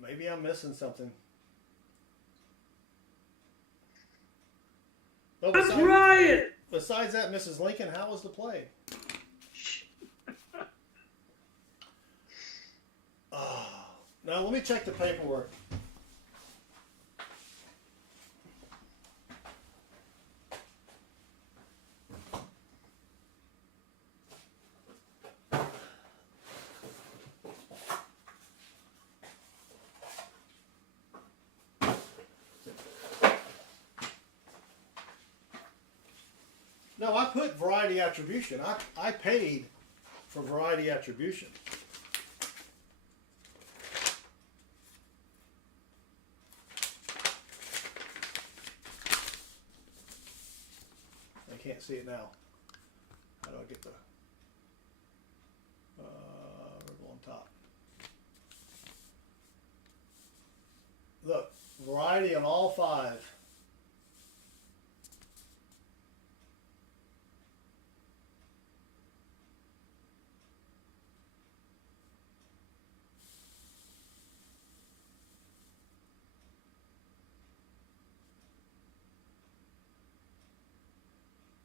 Maybe I'm missing something. Oh, That's right. Besides that, Mrs. Lincoln, how was the play? Oh, now let me check the paperwork. No, I put variety attribution. I paid for variety attribution. I can't see it now. How do I get the ribbon on top? Look, variety on all 5.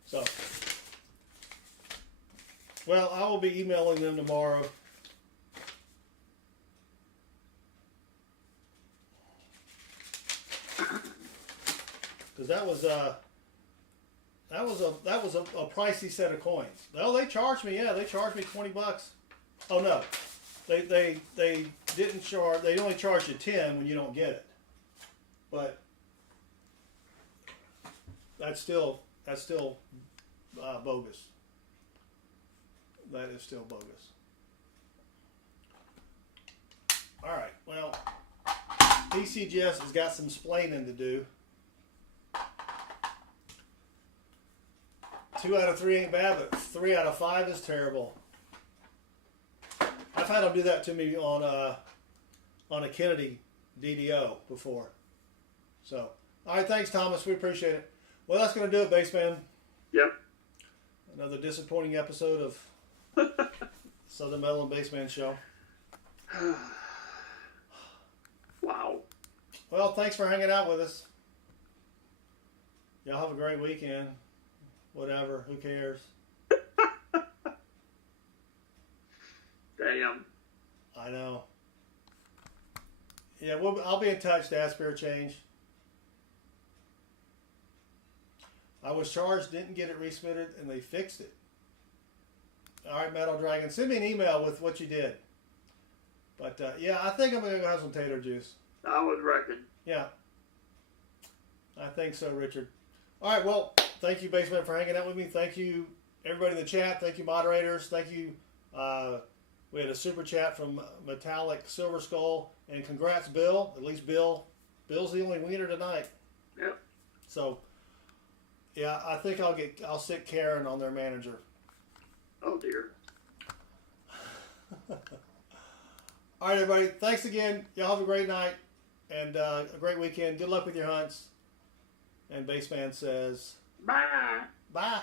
So, well, I will be emailing them tomorrow. Because that was a pricey set of coins. No, they charged me. Yeah, they charged me $20. Oh no, they didn't charge. They only charge you 10 when you don't get it. But that's still bogus. That is still bogus. All right. Well, PCGS has got some splaining to do. 2 out of 3 ain't bad, but 3 out of 5 is terrible. I've had them do that to me on a Kennedy DDO before. So, all right, thanks, Thomas. We appreciate it. Well, that's going to do it, Baseman. Yep. Another disappointing episode of Southern Metal and Baseman Show. Wow. Well, thanks for hanging out with us. Y'all have a great weekend. Whatever. Who cares? Damn. I know. Yeah, I'll be in touch to ask for a change. I was charged, didn't get it resubmitted, and they fixed it. All right, Metal Dragon, send me an email with what you did. But yeah, I think I'm gonna go have some tater juice. I would reckon. Yeah, I think so, Richard. All right, well, thank you, Basement, for hanging out with me. Thank you, everybody in the chat. Thank you, moderators. Thank you. We had a super chat from Metallic Silver Skull, and congrats, Bill. At least Bill's the only winner tonight. Yep. So. Yeah, I think I'll stick Karen on their manager. Oh dear. All right, everybody. Thanks again. Y'all have a great night and a great weekend. Good luck with your hunts. And Baseman says, Bye. bye.